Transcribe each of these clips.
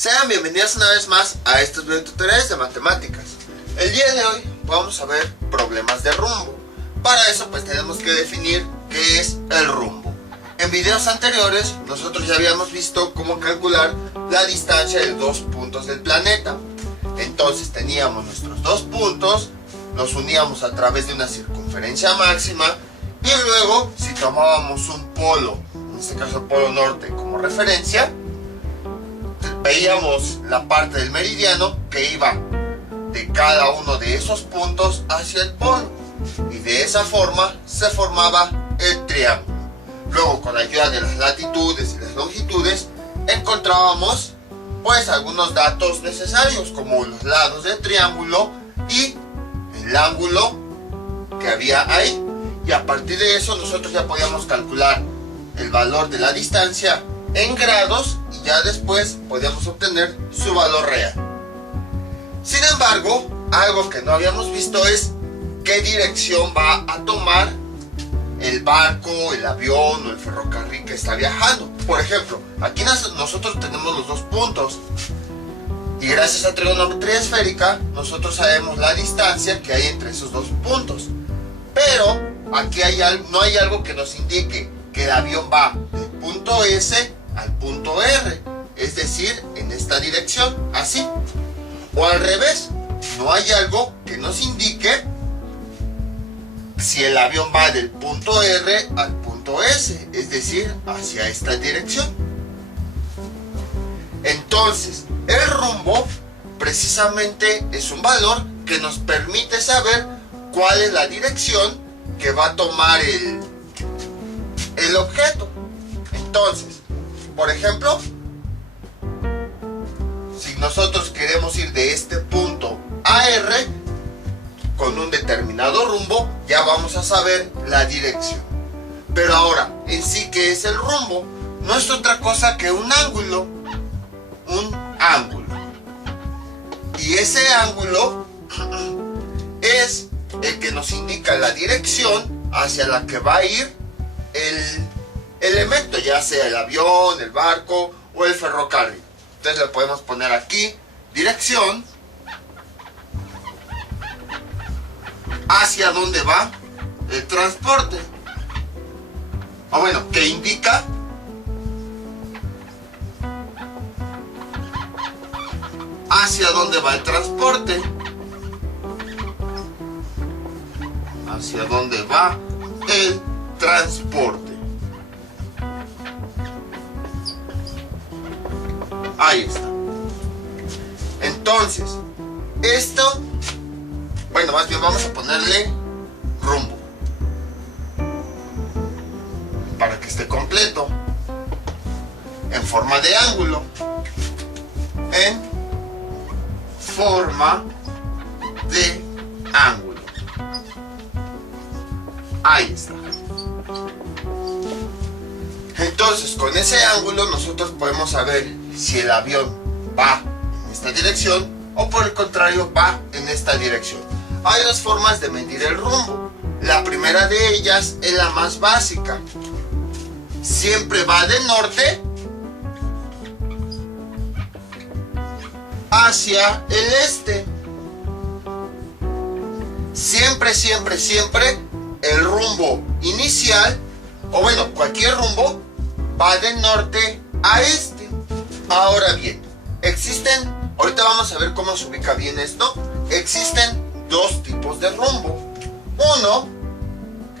Sean bienvenidos una vez más a estos videotutoriales de matemáticas. El día de hoy vamos a ver problemas de rumbo. Para eso pues tenemos que definir qué es el rumbo. En videos anteriores nosotros ya habíamos visto cómo calcular la distancia de dos puntos del planeta. Entonces teníamos nuestros dos puntos, los uníamos a través de una circunferencia máxima y luego si tomábamos un polo, en este caso el polo norte como referencia, veíamos la parte del meridiano que iba de cada uno de esos puntos hacia el polo y de esa forma se formaba el triángulo. Luego con la ayuda de las latitudes y las longitudes encontrábamos pues algunos datos necesarios como los lados del triángulo y el ángulo que había ahí, y a partir de eso nosotros ya podíamos calcular el valor de la distancia en grados y ya después podíamos obtener su valor real. Sin embargo, algo que no habíamos visto es qué dirección va a tomar el barco, el avión o el ferrocarril que está viajando. Por ejemplo, aquí nosotros tenemos los dos puntos y gracias a trigonometría esférica nosotros sabemos la distancia que hay entre esos dos puntos. Pero aquí no hay algo que nos indique que el avión va del punto S al punto R, es decir, en esta dirección, así. O al revés, no hay algo que nos indique si el avión va del punto R al punto S, es decir, hacia esta dirección. Entonces, el rumbo precisamente es un valor que nos permite saber cuál es la dirección que va a tomar el objeto. Entonces, por ejemplo, si nosotros queremos ir de este punto a R con un determinado rumbo, ya vamos a saber la dirección. Pero ahora, en sí, ¿qué es el rumbo? No es otra cosa que un ángulo. Y ese ángulo es el que nos indica la dirección hacia la que va a ir el elemento, ya sea el avión, el barco o el ferrocarril. Entonces le podemos poner aquí dirección hacia dónde va el transporte, o bueno, que indica hacia dónde va el transporte, hacia dónde va el transporte. Ahí está. Entonces, esto, bueno, más bien vamos a ponerle rumbo para que esté completo en forma de ángulo. En forma de ángulo. Ahí está. Entonces, con ese ángulo nosotros podemos saber si el avión va en esta dirección o por el contrario va en esta dirección. Hay dos formas de medir el rumbo. La primera de ellas es la más básica. Siempre va de norte hacia el este. Siempre el rumbo inicial, o bueno, cualquier rumbo va de norte a este. Ahora bien, ahorita vamos a ver cómo se ubica bien esto. Existen dos tipos de rumbo. Uno,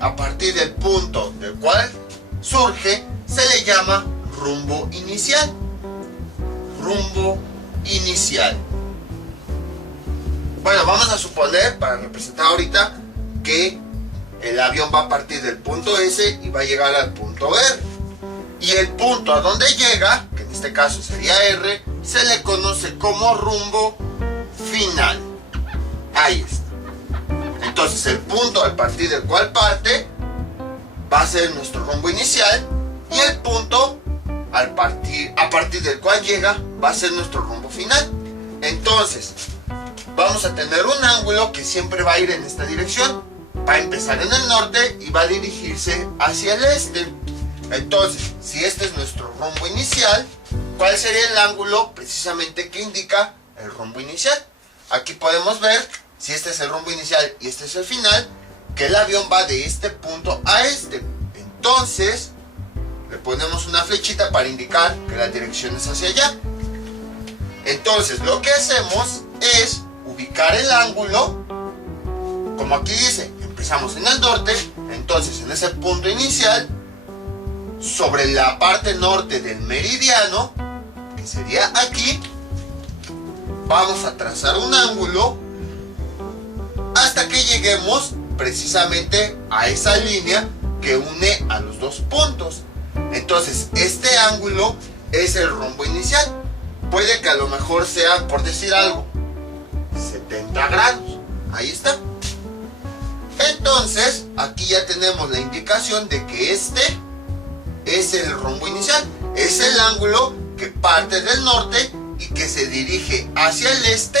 a partir del punto del cual surge, se le llama rumbo inicial. Rumbo inicial. Bueno, vamos a suponer, para representar ahorita, que el avión va a partir del punto S y va a llegar al punto R. Y el punto a donde llega, que en este caso sería R, se le conoce como rumbo final. Ahí está. Entonces el punto a partir del cual parte va a ser nuestro rumbo inicial y el punto a partir del cual llega va a ser nuestro rumbo final. Entonces vamos a tener un ángulo que siempre va a ir en esta dirección. Va a empezar en el norte y va a dirigirse hacia el este. Entonces, si este es nuestro rumbo inicial, ¿Cuál sería el ángulo precisamente que indica el rumbo inicial? Aquí podemos ver, si este es el rumbo inicial y este es el final, que el avión va de este punto a este. Entonces, le ponemos una flechita para indicar que la dirección es hacia allá. Entonces, lo que hacemos es ubicar el ángulo, como aquí dice, empezamos en el norte, entonces en ese punto inicial, sobre la parte norte del meridiano, que sería aquí, vamos a trazar un ángulo hasta que lleguemos precisamente a esa línea que une a los dos puntos. Entonces, este ángulo es el rumbo inicial. Puede que a lo mejor sea, por decir algo, 70 grados. Ahí está. Entonces, aquí ya tenemos la indicación de que este es el rumbo inicial. Es el ángulo que parte del norte y que se dirige hacia el este,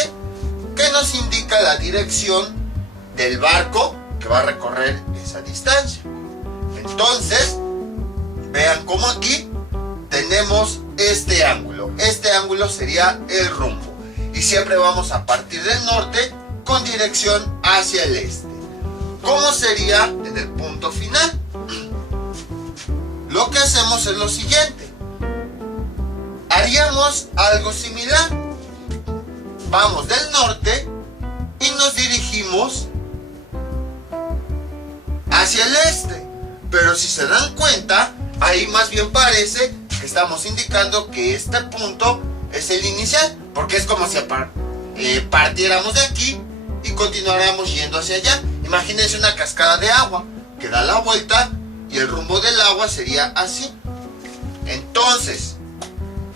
que nos indica la dirección del barco que va a recorrer esa distancia. Entonces, vean cómo aquí tenemos este ángulo. Este ángulo sería el rumbo. Y siempre vamos a partir del norte con dirección hacia el este. ¿Cómo sería en el punto final? Lo que hacemos es lo siguiente. Haríamos algo similar. Vamos del norte y nos dirigimos hacia el este. Pero si se dan cuenta, ahí más bien parece que estamos indicando que este punto es el inicial, porque es como si partiéramos de aquí y continuáramos yendo hacia allá. Imagínense una cascada de agua que da la vuelta y el rumbo del agua sería así. Entonces,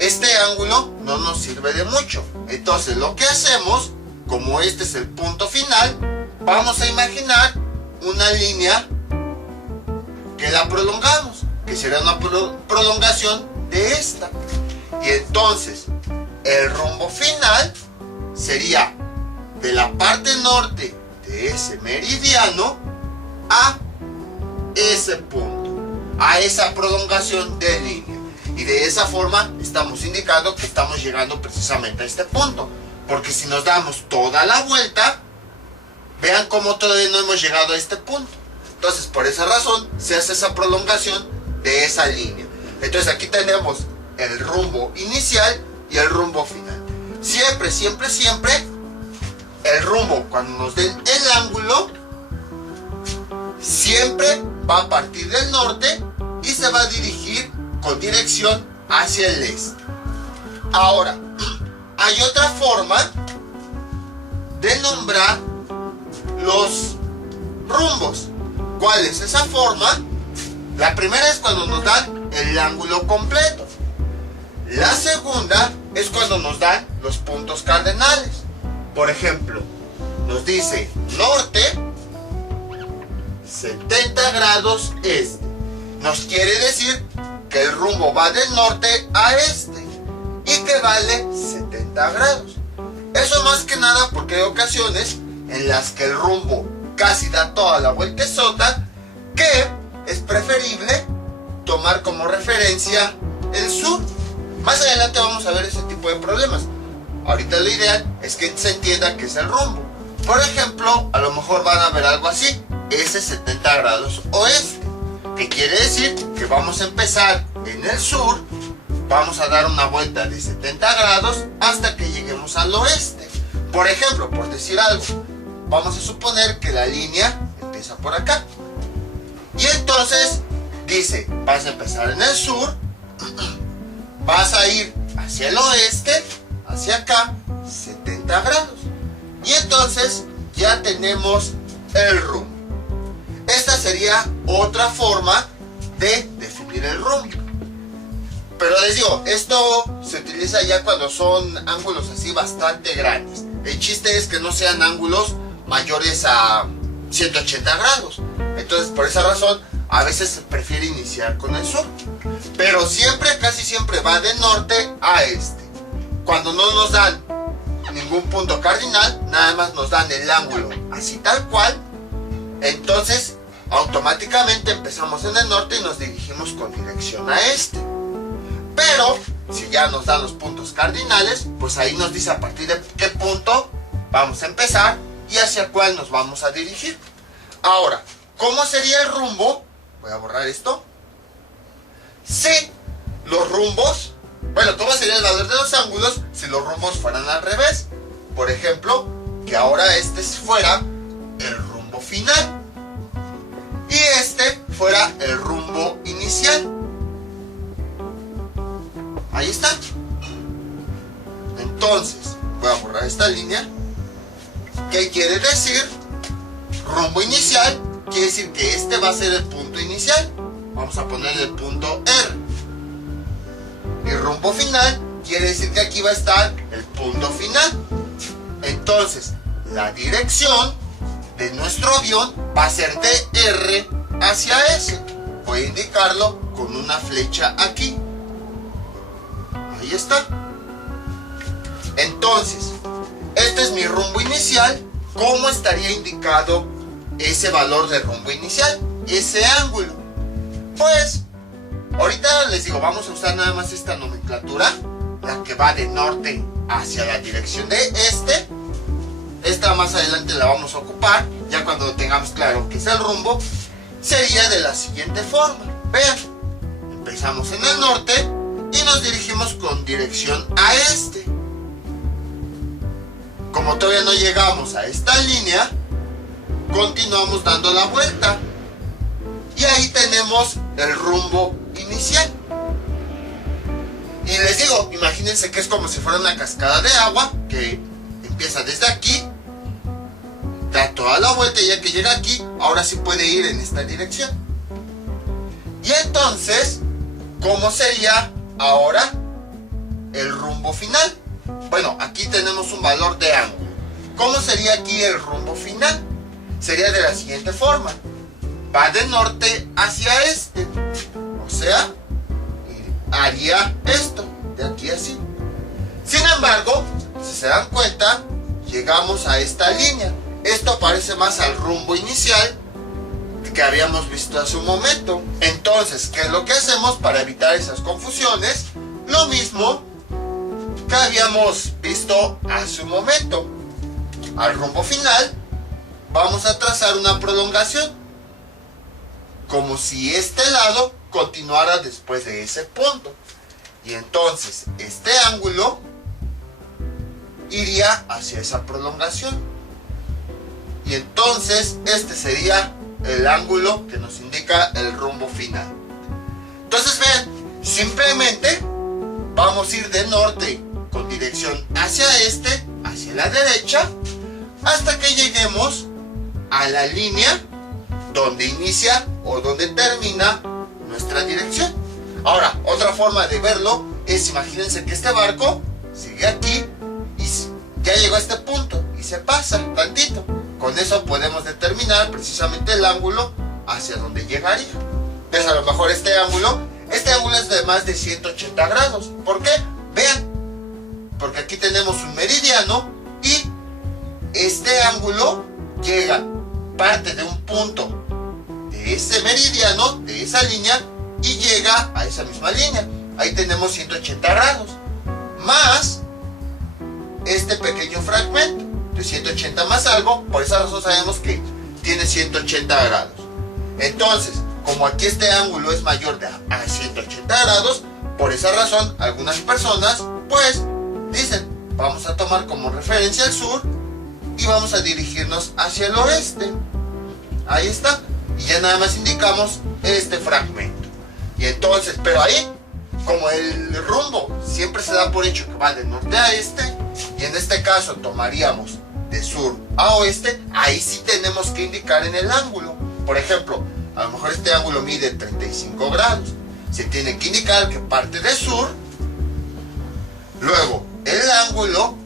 este ángulo no nos sirve de mucho. Entonces, lo que hacemos, como este es el punto final, vamos a imaginar una línea que la prolongamos, que será una prolongación de esta. Y entonces, el rumbo final sería de la parte norte de ese meridiano a ese punto, a esa prolongación de línea. Y de esa forma estamos indicando que estamos llegando precisamente a este punto. Porque si nos damos toda la vuelta, vean cómo todavía no hemos llegado a este punto. Entonces, por esa razón, se hace esa prolongación de esa línea. Entonces, aquí tenemos el rumbo inicial y el rumbo final. Siempre, siempre, siempre, el rumbo, cuando nos den el ángulo, siempre va a partir del norte y se va a dirigir con dirección hacia el este. Ahora, hay otra forma de nombrar los rumbos. ¿Cuál es esa forma? La primera es cuando nos dan el ángulo completo. La segunda es cuando nos dan los puntos cardenales. Por ejemplo, nos dice norte 70 grados este. Nos quiere decir que el rumbo va del norte a este y que vale 70 grados. Eso más que nada porque hay ocasiones en las que el rumbo casi da toda la vueltezota, que es preferible tomar como referencia el sur. Más adelante vamos a ver ese tipo de problemas. Ahorita lo ideal es que se entienda que es el rumbo. Por ejemplo, a lo mejor van a ver algo así, ese 70 grados oeste, que quiere decir que vamos a empezar en el sur, vamos a dar una vuelta de 70 grados hasta que lleguemos al oeste. Por ejemplo, por decir algo, vamos a suponer que la línea empieza por acá. Y entonces dice, vas a empezar en el sur, vas a ir hacia el oeste, hacia acá, 70 grados. Y entonces ya tenemos el rumbo. Esta sería otra forma de definir el rumbo. Pero les digo, esto se utiliza ya cuando son ángulos así bastante grandes. El chiste es que no sean ángulos mayores a 180 grados. Entonces, por esa razón, a veces se prefiere iniciar con el sur. Pero siempre, casi siempre va de norte a este. Cuando no nos dan ningún punto cardinal, nada más nos dan el ángulo así tal cual, entonces automáticamente empezamos en el norte y nos dirigimos con dirección a este. Pero si ya nos dan los puntos cardinales, pues ahí nos dice a partir de qué punto vamos a empezar y hacia cuál nos vamos a dirigir. Ahora, ¿cómo sería el rumbo? Voy a borrar esto. Si los rumbos, bueno, ¿cómo sería el valor de los ángulos si los rumbos fueran al revés? Por ejemplo, que ahora este fuera el rumbo final y este fuera el rumbo inicial. Ahí está. Entonces, voy a borrar esta línea. ¿Qué quiere decir? Rumbo inicial quiere decir que este va a ser el punto inicial. Vamos a ponerle el punto R. Y rumbo final quiere decir que aquí va a estar el punto final. Entonces, la dirección de nuestro avión va a ser de R hacia S. Voy a indicarlo con una flecha aquí. Ahí está. Entonces, este es mi rumbo inicial. ¿Cómo estaría indicado ese valor de rumbo inicial? Ese ángulo. Pues, ahorita les digo, vamos a usar nada más esta nomenclatura, la que va de norte hacia la dirección de este. Esta más adelante la vamos a ocupar, ya cuando tengamos claro qué es el rumbo. Sería de la siguiente forma. Vean, empezamos en el norte y nos dirigimos con dirección a este. Como todavía no llegamos a esta línea, continuamos dando la vuelta. Y ahí tenemos el rumbo inicial. Y les digo, imagínense que es como si fuera una cascada de agua que empieza desde aquí, da toda la vuelta y ya que llega aquí, ahora sí puede ir en esta dirección. Y entonces, ¿cómo sería ahora el rumbo final? Bueno, aquí tenemos un valor de ángulo. ¿Cómo sería aquí el rumbo final? Sería de la siguiente forma. Va de norte hacia este. O sea, haría esto, de aquí así. Sin embargo, si se dan cuenta, llegamos a esta línea. Esto parece más al rumbo inicial que habíamos visto hace un momento. Entonces, ¿qué es lo que hacemos para evitar esas confusiones? Lo mismo que habíamos visto hace un momento. Al rumbo final vamos a trazar una prolongación, como si este lado continuara después de ese punto. Y entonces este ángulo iría hacia esa prolongación. Y entonces este sería el ángulo que nos indica el rumbo final. Entonces vean, simplemente vamos a ir de norte con dirección hacia este, hacia la derecha, hasta que lleguemos a la línea donde inicia o donde termina nuestra dirección. Ahora, otra forma de verlo es, imagínense que este barco sigue aquí y ya llegó a este punto y se pasa tantito. Con eso podemos determinar precisamente el ángulo hacia donde llegaría. Entonces a lo mejor este ángulo es de más de 180 grados. ¿Por qué? Vean, porque aquí tenemos un meridiano y este ángulo llega, parte de un punto de ese meridiano, de esa línea, y llega a esa misma línea. Ahí tenemos 180 grados, más este pequeño fragmento de 180 más algo. Por esa razón sabemos que tiene 180 grados. Entonces, como aquí este ángulo es mayor a 180 grados, por esa razón algunas personas pues dicen, vamos a tomar como referencia el sur y vamos a dirigirnos hacia el oeste. Ahí está. Y ya nada más indicamos este fragmento. Y entonces, pero ahí, como el rumbo siempre se da por hecho que va de norte a este, y en este caso tomaríamos de sur a oeste, ahí sí tenemos que indicar en el ángulo. Por ejemplo, a lo mejor este ángulo mide 35 grados. Se tiene que indicar que parte de sur, luego el ángulo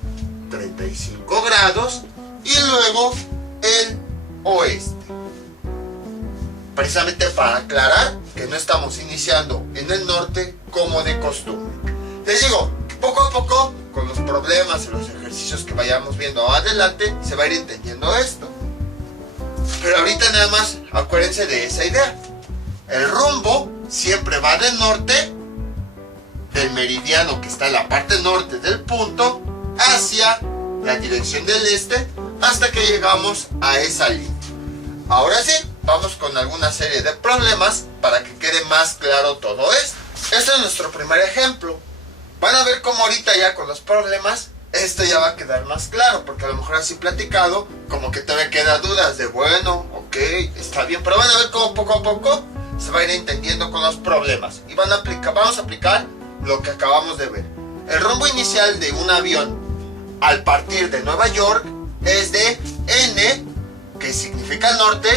35 grados y luego el oeste. Precisamente para aclarar que no estamos iniciando en el norte como de costumbre. Les digo, poco a poco, con los problemas y los ejercicios que vayamos viendo adelante, se va a ir entendiendo esto. Pero ahorita nada más acuérdense de esa idea. El rumbo siempre va de norte del meridiano que está en la parte norte del punto hacia la dirección del este hasta que llegamos a esa línea. Ahora sí, vamos con alguna serie de problemas para que quede más claro todo esto. Este es nuestro primer ejemplo. Van a ver cómo ahorita ya con los problemas esto ya va a quedar más claro, porque a lo mejor así platicado como que todavía queda dudas de bueno, ok, está bien, pero van a ver cómo poco a poco se va a ir entendiendo con los problemas y vamos a aplicar lo que acabamos de ver. El rumbo inicial de un avión al partir de Nueva York es de N, que significa norte,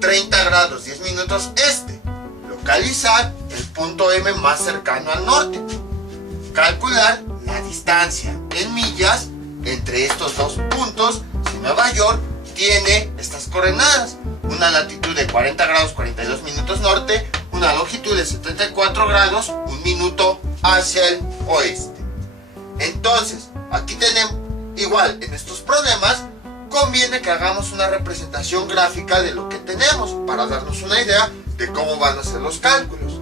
30 grados 10 minutos este. Localizar el punto M más cercano al norte. Calcular la distancia en millas entre estos dos puntos si Nueva York tiene estas coordenadas. Una latitud de 40 grados 42 minutos norte, una longitud de 74 grados 1 minuto hacia el oeste. Entonces, aquí tenemos, igual en estos problemas, conviene que hagamos una representación gráfica de lo que tenemos para darnos una idea de cómo van a ser los cálculos.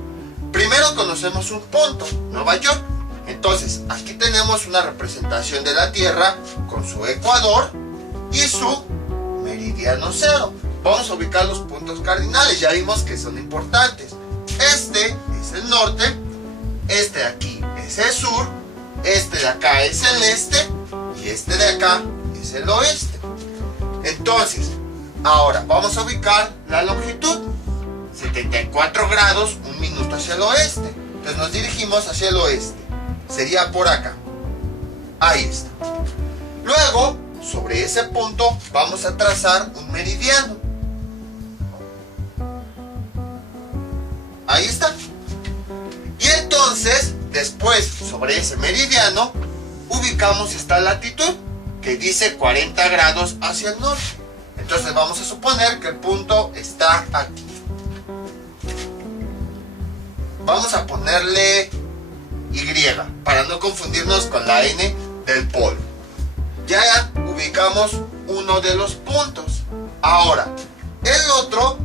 Primero conocemos un punto, Nueva York. Entonces, aquí tenemos una representación de la Tierra con su ecuador y su meridiano cero. Vamos a ubicar los puntos cardinales, ya vimos que son importantes. Este es el norte, este de aquí es el sur, este de acá es el este y este de acá es el oeste. Entonces, ahora vamos a ubicar la longitud, 74 grados 1 minuto hacia el oeste. Entonces nos dirigimos hacia el oeste, sería por acá, ahí está. Luego, sobre ese punto vamos a trazar un meridiano, ahí está. Y entonces, después sobre ese meridiano ubicamos esta latitud que dice 40 grados hacia el norte. Entonces vamos a suponer que el punto está aquí. Vamos a ponerle Y para no confundirnos con la N del polo. Ya ubicamos uno de los puntos. Ahora, el otro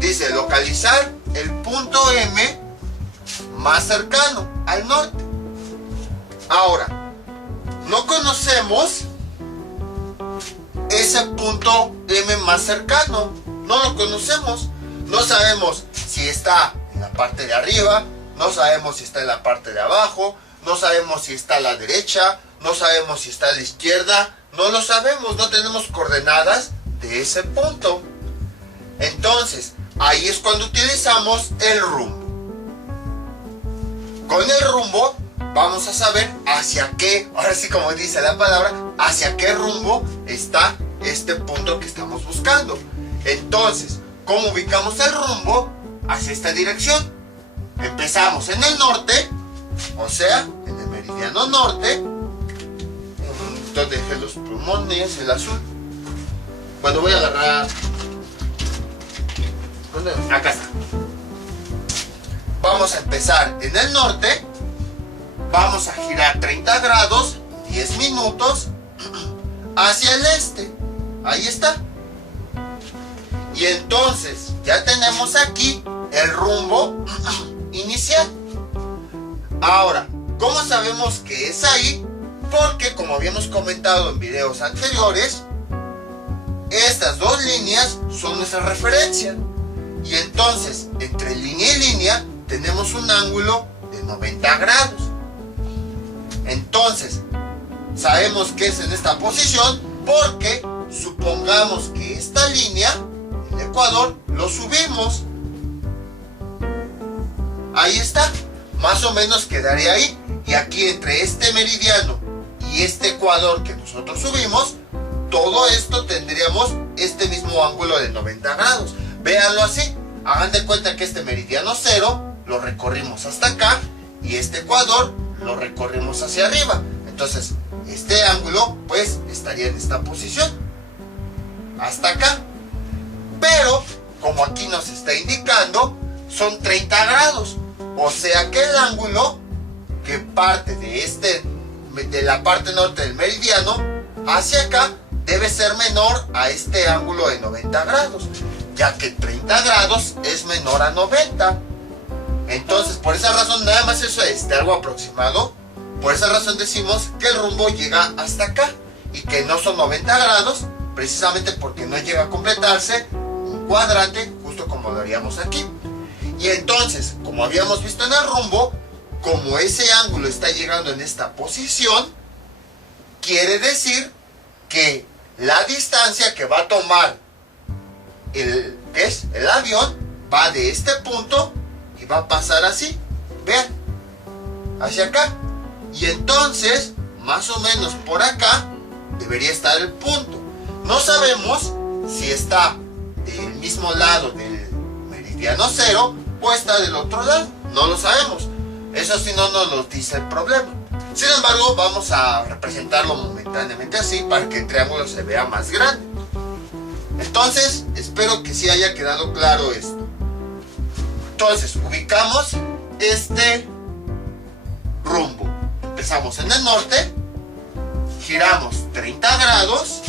dice localizar el punto M más cercano al norte. Ahora, no conocemos ese punto M más cercano, no lo conocemos, no sabemos si está en la parte de arriba, no sabemos si está en la parte de abajo, no sabemos si está a la derecha, no sabemos si está a la izquierda, no lo sabemos, no tenemos coordenadas de ese punto. Entonces, ahí es cuando utilizamos el rumbo. Con el rumbo vamos a saber hacia qué, ahora sí como dice la palabra, hacia qué rumbo está este punto que estamos buscando. Entonces, ¿cómo ubicamos el rumbo? Hacia esta dirección. Empezamos en el norte, o sea, en el meridiano norte. Donde dejé los plumones, el azul. Cuando voy a agarrar... ¿Dónde? Acá está. Vamos a empezar en el norte. Vamos a girar 30 grados, 10 minutos, hacia el este. Ahí está. Y entonces ya tenemos aquí el rumbo inicial. Ahora, ¿cómo sabemos que es ahí? Porque como habíamos comentado en videos anteriores, estas dos líneas son nuestra referencia. Y entonces, entre línea y línea, tenemos un ángulo de 90 grados. Entonces, sabemos que es en esta posición porque supongamos que esta línea, el ecuador, lo subimos. Ahí está, más o menos quedaría ahí. Y aquí entre este meridiano y este ecuador que nosotros subimos, todo esto tendríamos este mismo ángulo de 90 grados. Véanlo así, hagan de cuenta que este meridiano cero lo recorrimos hasta acá y este ecuador lo recorrimos hacia arriba. Entonces, este ángulo pues estaría en esta posición, hasta acá. Pero, como aquí nos está indicando, son 30 grados. O sea que el ángulo que parte de la parte norte del meridiano hacia acá debe ser menor a este ángulo de 90 grados, ya que 30 grados es menor a 90. Entonces, por esa razón, nada más eso es de algo aproximado. Por esa razón decimos que el rumbo llega hasta acá y que no son 90 grados, precisamente porque no llega a completarse un cuadrante, justo como lo haríamos aquí. Y entonces, como habíamos visto en el rumbo, como ese ángulo está llegando en esta posición, quiere decir que la distancia que va a tomar el avión va de este punto y va a pasar así, vean, hacia acá. Y entonces, más o menos por acá, debería estar el punto. No sabemos si está del mismo lado del meridiano cero o está del otro lado. No lo sabemos. Eso sí no nos lo dice el problema. Sin embargo, vamos a representarlo momentáneamente así para que el triángulo se vea más grande. Entonces, espero que sí haya quedado claro esto. Entonces, ubicamos este rumbo. Empezamos en el norte, giramos 30 grados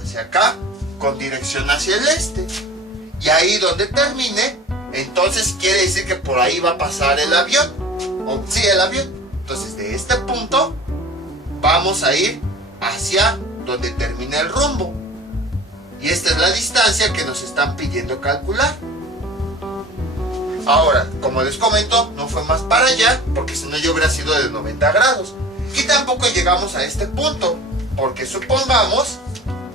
hacia acá con dirección hacia el este. Y ahí donde termine, entonces quiere decir que por ahí va a pasar el avión. Sí, el avión. Entonces de este punto vamos a ir hacia donde termina el rumbo. Y esta es la distancia que nos están pidiendo calcular. Ahora, como les comento, no fue más para allá, porque si no yo hubiera sido de 90 grados. Y tampoco llegamos a este punto, porque supongamos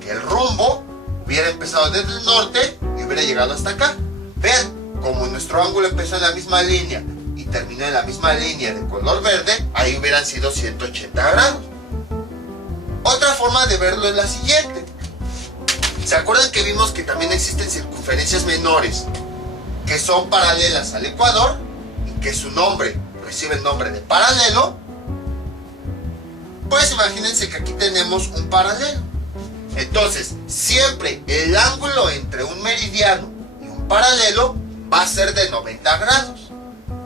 que el rumbo hubiera empezado desde el norte y hubiera llegado hasta acá. Vean, como nuestro ángulo empezó en la misma línea y terminó en la misma línea de color verde, ahí hubieran sido 180 grados. Otra forma de verlo es la siguiente. ¿Se acuerdan que vimos que también existen circunferencias menores que son paralelas al ecuador y que su nombre recibe el nombre de paralelo? Pues imagínense que aquí tenemos un paralelo. Entonces, siempre el ángulo entre un meridiano y un paralelo va a ser de 90 grados.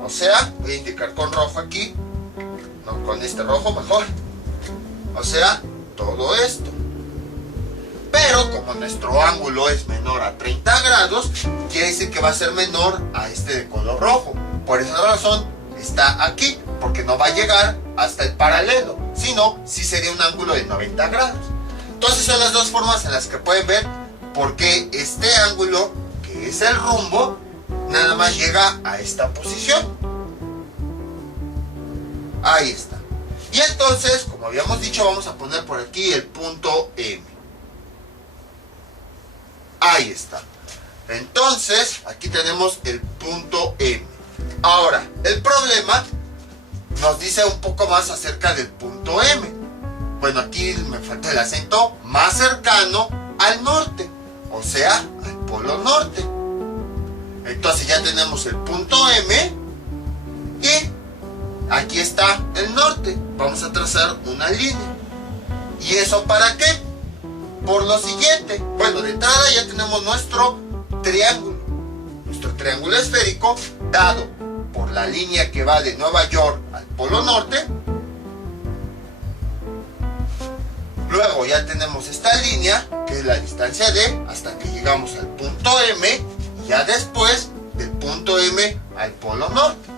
O sea, voy a indicar con rojo aquí, no con este rojo mejor. O sea, todo esto. Pero como nuestro ángulo es menor a 30 grados, quiere decir que va a ser menor a este de color rojo. Por esa razón está aquí, porque no va a llegar hasta el paralelo, sino sí sería un ángulo de 90 grados. Entonces son las dos formas en las que pueden ver por qué este ángulo, que es el rumbo, nada más llega a esta posición. Ahí está. Y entonces, como habíamos dicho, vamos a poner por aquí el punto M. Ahí está. Entonces, aquí tenemos el punto M. Ahora, el problema nos dice un poco más acerca del punto M. Bueno, aquí me falta el acento, más cercano al norte, o sea, al polo norte. Entonces ya tenemos el punto M y aquí está el norte. Vamos a trazar una línea. ¿Y eso para qué? Por lo siguiente. Bueno, de entrada ya tenemos nuestro triángulo. Nuestro triángulo esférico dado por la línea que va de Nueva York al polo norte. Luego ya tenemos esta línea, que es la distancia D, hasta que llegamos al punto M, y ya después del punto M al polo norte.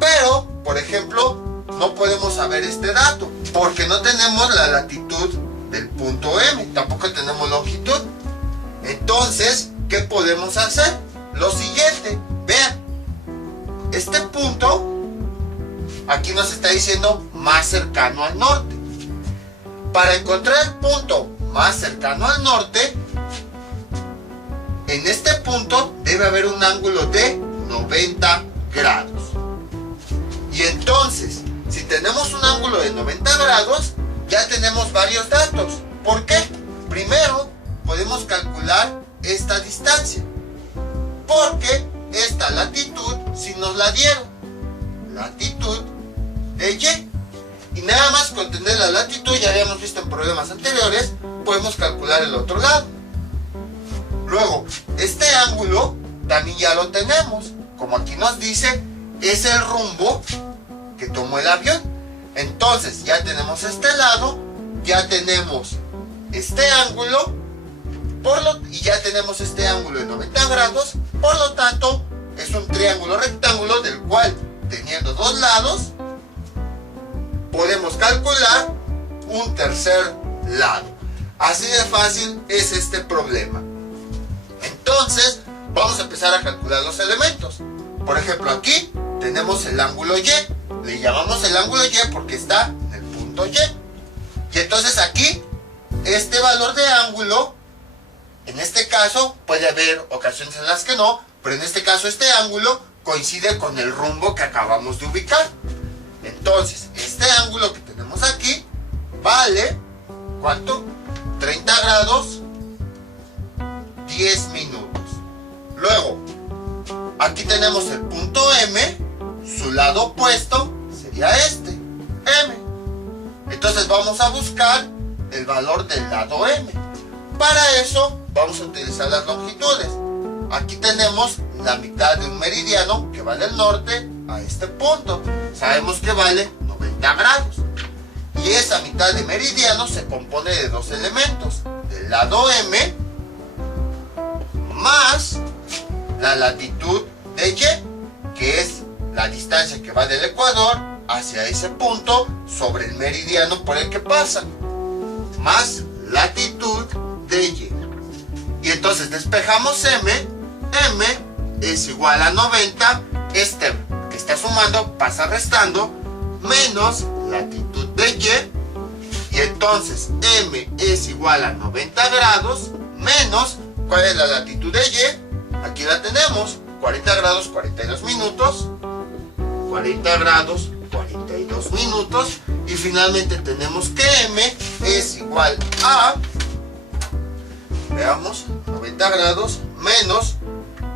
Pero, por ejemplo, no podemos saber este dato, porque no tenemos la latitud del punto M, tampoco tenemos longitud. Entonces, ¿qué podemos hacer? Lo siguiente, vean, este punto, aquí nos está diciendo más cercano al norte. Para encontrar el punto más cercano al norte, en este punto debe haber un ángulo de 90 grados. Y entonces, si tenemos un ángulo de 90 grados, ya tenemos varios datos. ¿Por qué? Primero, podemos calcular esta distancia, porque esta latitud si nos la dieron, latitud de Y. Y nada más con tener la latitud, ya habíamos visto en problemas anteriores, podemos calcular el otro lado. Luego, este ángulo también ya lo tenemos. Como aquí nos dice, es el rumbo que tomó el avión. Entonces, ya tenemos este lado, ya tenemos este ángulo, y ya tenemos este ángulo de 90 grados. Por lo tanto, es un triángulo rectángulo del cual, teniendo dos lados, podemos calcular un tercer lado. Así de fácil es este problema. Entonces, vamos a empezar a calcular los elementos. Por ejemplo, aquí tenemos el ángulo Y. Le llamamos el ángulo Y porque está en el punto Y. Y entonces aquí, este valor de ángulo, en este caso, puede haber ocasiones en las que no, pero en este caso este ángulo coincide con el rumbo que acabamos de ubicar. Entonces, este ángulo que tenemos aquí vale, ¿cuánto? 30 grados, 10 minutos. Luego, aquí tenemos el punto M, su lado opuesto sería este, M. Entonces vamos a buscar el valor del lado M. Para eso vamos a utilizar las longitudes. Aquí tenemos la mitad de un meridiano que va del norte a este punto. Sabemos que vale 90 grados. Y esa mitad de meridiano se compone de dos elementos. El lado M más la latitud de Y, que es la distancia que va del ecuador hacia ese punto sobre el meridiano por el que pasa, más latitud de Y. Y entonces despejamos M. M es igual a 90. Este que está sumando pasa restando, menos latitud de Y. Y entonces M es igual a 90 grados menos, ¿cuál es la latitud de Y? Aquí la tenemos, 40 grados 42 minutos. 40 grados 42 minutos. Y finalmente tenemos que M es igual a, veamos, 90 grados menos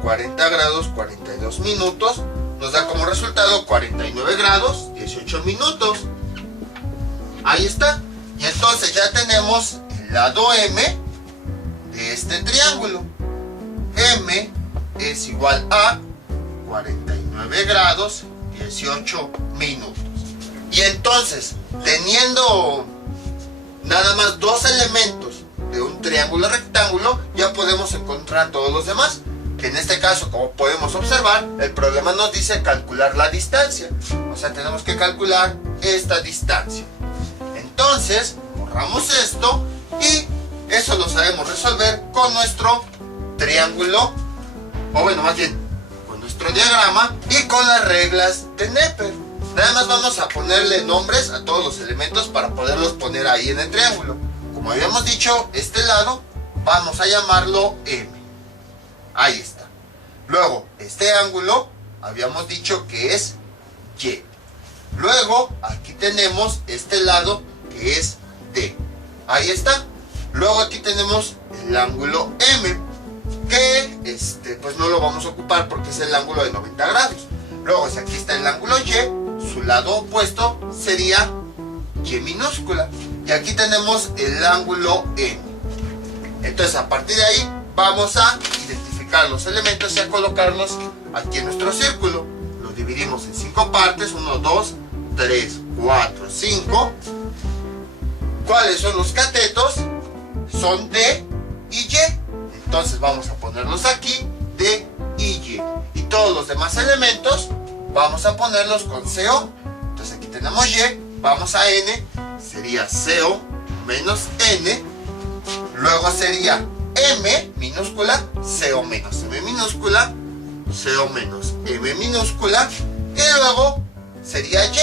40 grados 42 minutos. Nos da como resultado 49 grados 18 minutos. Ahí está. Y entonces ya tenemos el lado M de este triángulo. M es igual a 49 grados 18 minutos. Y entonces, teniendo nada más dos elementos de un triángulo rectángulo, ya podemos encontrar todos los demás. Que en este caso, como podemos observar, el problema nos dice calcular la distancia. O sea, tenemos que calcular esta distancia. Entonces, borramos esto y eso lo sabemos resolver con nuestro triángulo, o bueno, más bien, con nuestro diagrama y con las reglas de Neper. Nada más vamos a ponerle nombres a todos los elementos para poderlos poner ahí en el triángulo. Como habíamos dicho, este lado vamos a llamarlo M. Ahí está. Luego, este ángulo habíamos dicho que es Y. Luego, aquí tenemos este lado que es D. Ahí está. Luego aquí tenemos el ángulo M, que pues no lo vamos a ocupar porque es el ángulo de 90 grados. Luego, si aquí está el ángulo Y, su lado opuesto sería Y minúscula. Y aquí tenemos el ángulo M. Entonces, a partir de ahí, vamos a identificar los elementos y a colocarlos aquí en nuestro círculo. Los dividimos en 5 partes, 1, 2, 3, 4, 5. ¿Cuáles son los catetos? Son D y Y. Entonces vamos a ponerlos aquí, D y Y. Y todos los demás elementos vamos a ponerlos con CO. Entonces aquí tenemos Y, vamos a N, sería CO menos N. Luego sería M minúscula, CO menos M minúscula, CO menos M minúscula. Y luego sería Y,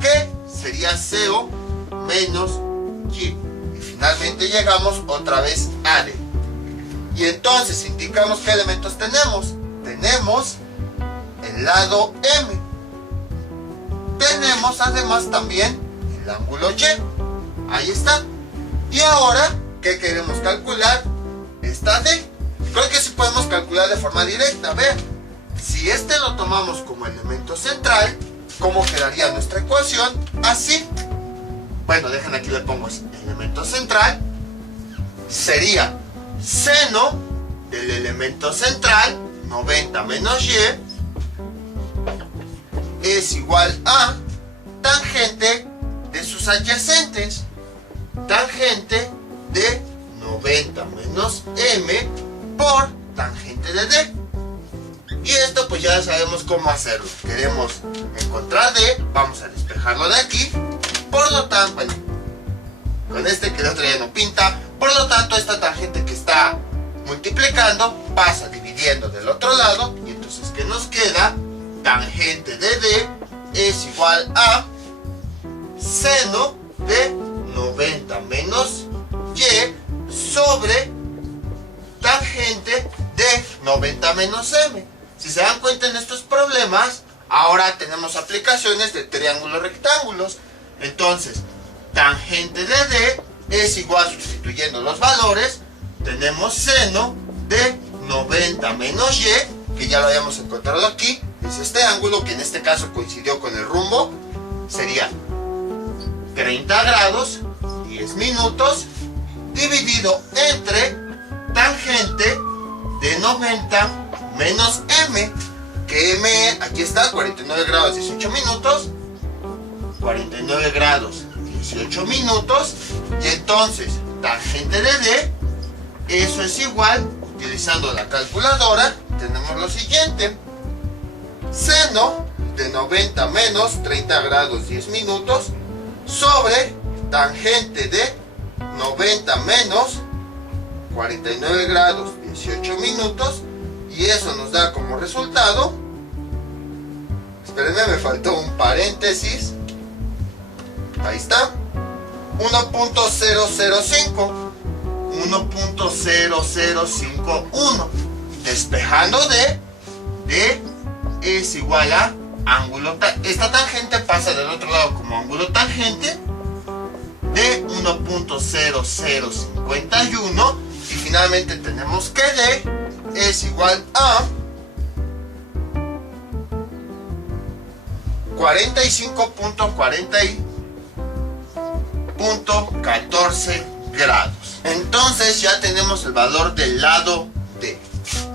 que sería CO menos Y. Y finalmente llegamos otra vez a D. Y entonces indicamos qué elementos tenemos. Tenemos el lado M. Tenemos además también el ángulo Y. Ahí está. Y ahora, ¿qué queremos calcular? Esta D. Creo que sí podemos calcular de forma directa. Vean, si este lo tomamos como elemento central, ¿cómo quedaría nuestra ecuación? Así. Bueno, dejen aquí le pongo elemento central. Sería seno del elemento central, 90 menos Y, es igual a tangente de sus adyacentes. Tangente de 90 menos M por tangente de D. Y pues ya sabemos cómo hacerlo. Queremos encontrar D, vamos a despejarlo de aquí. Por lo tanto, bueno, con este que el otro ya no pinta, por lo tanto esta tangente que está multiplicando pasa dividiendo del otro lado, y entonces ¿qué nos queda? Tangente de D es igual a seno de 90 menos Y sobre tangente de 90 menos M. Si se dan cuenta en estos problemas, ahora tenemos aplicaciones de triángulos rectángulos. Entonces, tangente de D es igual, sustituyendo los valores, tenemos seno de 90 menos Y, que ya lo habíamos encontrado aquí, es este ángulo que en este caso coincidió con el rumbo, sería 30 grados, 10 minutos, dividido entre tangente de 90 menos M, que M aquí está, 49 grados 18 minutos, 49 grados 18 minutos, y entonces tangente de D, eso es igual, utilizando la calculadora, tenemos lo siguiente: seno de 90 menos 30 grados 10 minutos sobre tangente de 90 menos 49 grados 18 minutos, y eso nos da como resultado, espérenme, me faltó un paréntesis, ahí está, 1.005, 1.0051, despejando D es igual a ángulo, esta tangente pasa del otro lado como ángulo tangente de 1.0051, y finalmente tenemos que D es igual a 45.14 grados. Entonces ya tenemos el valor del lado D.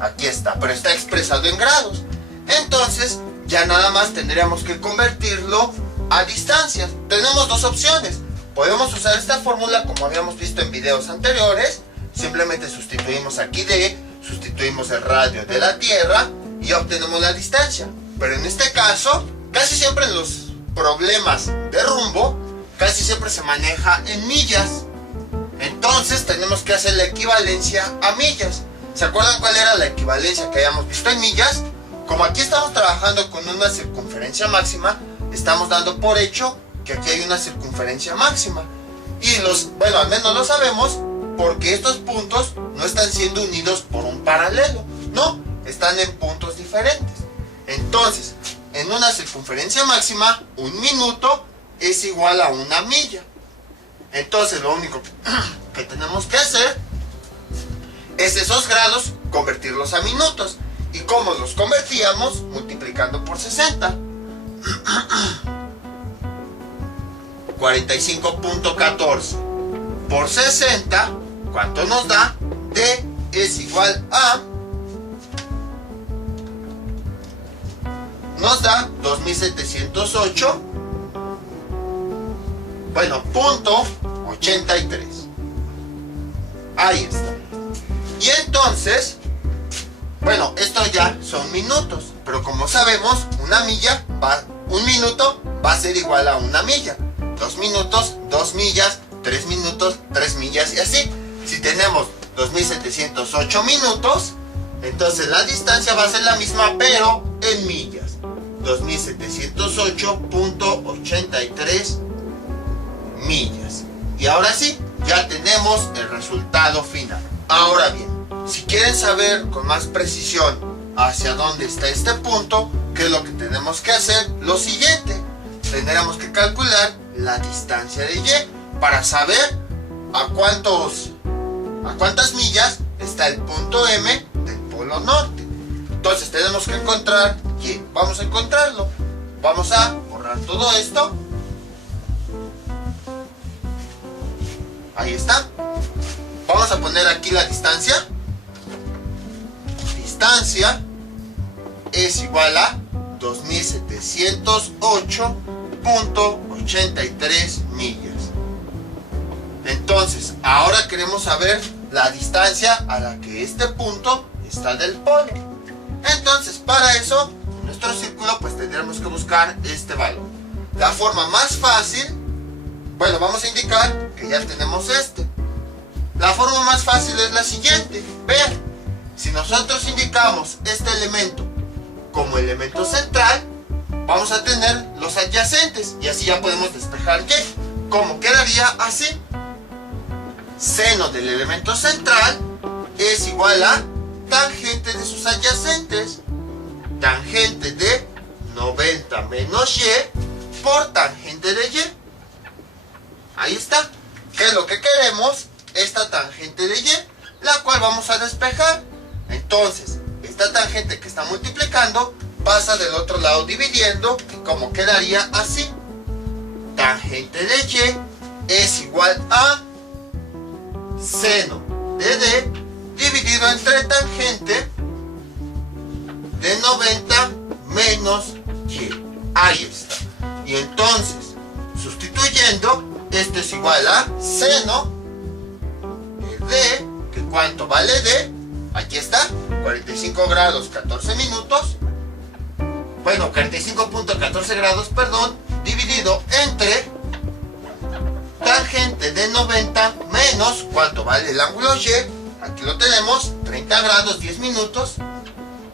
Aquí está, pero está expresado en grados. Entonces ya nada más tendríamos que convertirlo a distancias. Tenemos dos opciones. Podemos usar esta fórmula como habíamos visto en videos anteriores. Simplemente sustituimos aquí D, sustituimos el radio de la Tierra y obtenemos la distancia. Pero en este caso, casi siempre en los problemas de rumbo, casi siempre se maneja en millas. Entonces tenemos que hacer la equivalencia a millas. ¿Se acuerdan cuál era la equivalencia que habíamos visto en millas? Como aquí estamos trabajando con una circunferencia máxima, estamos dando por hecho que aquí hay una circunferencia máxima. Y bueno, al menos lo sabemos porque estos puntos no están siendo unidos por un paralelo. No, están en puntos diferentes. Entonces, en una circunferencia máxima, un minuto es igual a una milla. Entonces, lo único que tenemos que hacer es esos grados convertirlos a minutos. ¿Y cómo los convertíamos? Multiplicando por 60. 45.14 por 60, ¿cuánto nos da? D es igual a, nos da 2708, bueno, punto 83. Ahí está. Y entonces, bueno, esto ya son minutos, pero como sabemos, un minuto va a ser igual a una milla. 2 minutos, 2 millas, 3 minutos, 3 millas, y así. Si tenemos 2708 minutos, entonces la distancia va a ser la misma, pero en millas. 2708.83 millas. Y ahora sí, ya tenemos el resultado final. Ahora bien, si quieren saber con más precisión hacia dónde está este punto, ¿qué es lo que tenemos que hacer? Lo siguiente, tendremos que calcular la distancia de Y para saber a cuántas millas está el punto M del polo norte. Entonces tenemos que encontrar Y. Vamos a encontrarlo. Vamos a borrar todo esto. Ahí está. Vamos a poner aquí la distancia. Distancia es igual a 2708.83 millas. Entonces, ahora queremos saber la distancia a la que este punto está del polo. Entonces, para eso nuestro círculo, pues tendremos que buscar este valor. La forma más fácil, bueno, vamos a indicar que ya tenemos este. La forma más fácil es la siguiente. Vean, si nosotros indicamos este elemento como elemento central, vamos a tener los adyacentes y así ya podemos despejar y. ¿Cómo quedaría? Así. Seno del elemento central es igual a tangente de sus adyacentes. Tangente de 90 menos y por tangente de y. Ahí está. ¿Qué es lo que queremos? Esta tangente de y, la cual vamos a despejar. Entonces, esta tangente que está multiplicando pasa del otro lado dividiendo, y como quedaría así. Tangente de y es igual a seno de d dividido entre tangente de 90 menos y. Ahí está. Y entonces, sustituyendo, esto es igual a seno de d, que ¿cuánto vale d? Aquí está, 45 grados 14 minutos. Bueno, 45.14 grados, perdón, dividido entre tangente de 90 menos, ¿cuánto vale el ángulo y? Aquí lo tenemos, 30 grados 10 minutos.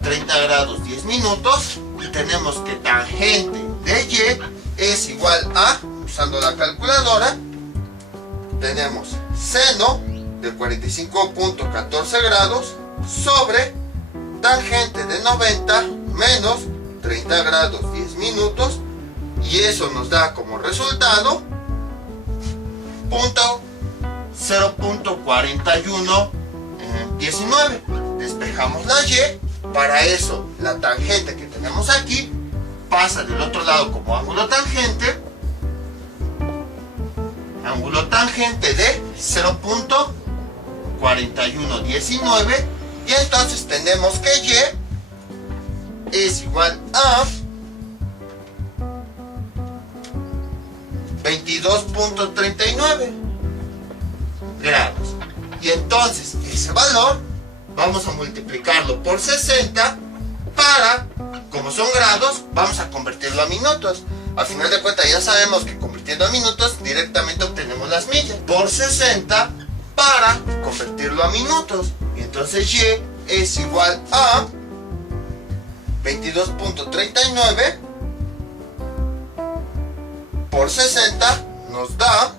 30 grados 10 minutos. Y tenemos que tangente de y es igual a, usando la calculadora, tenemos seno de 45.14 grados sobre tangente de 90 menos 30 grados 10 minutos, y eso nos da como resultado 0.4119. Despejamos la y. Para eso la tangente que tenemos aquí pasa del otro lado como ángulo tangente de 0.4119, y entonces tenemos que y es igual a 22.39 grados. Y entonces ese valor vamos a multiplicarlo por 60 para, como son grados, vamos a convertirlo a minutos. Al final de cuentas ya sabemos que convirtiendo a minutos directamente obtenemos las millas. Por 60 para convertirlo a minutos. Y entonces y es igual a 22.39 por 60 nos da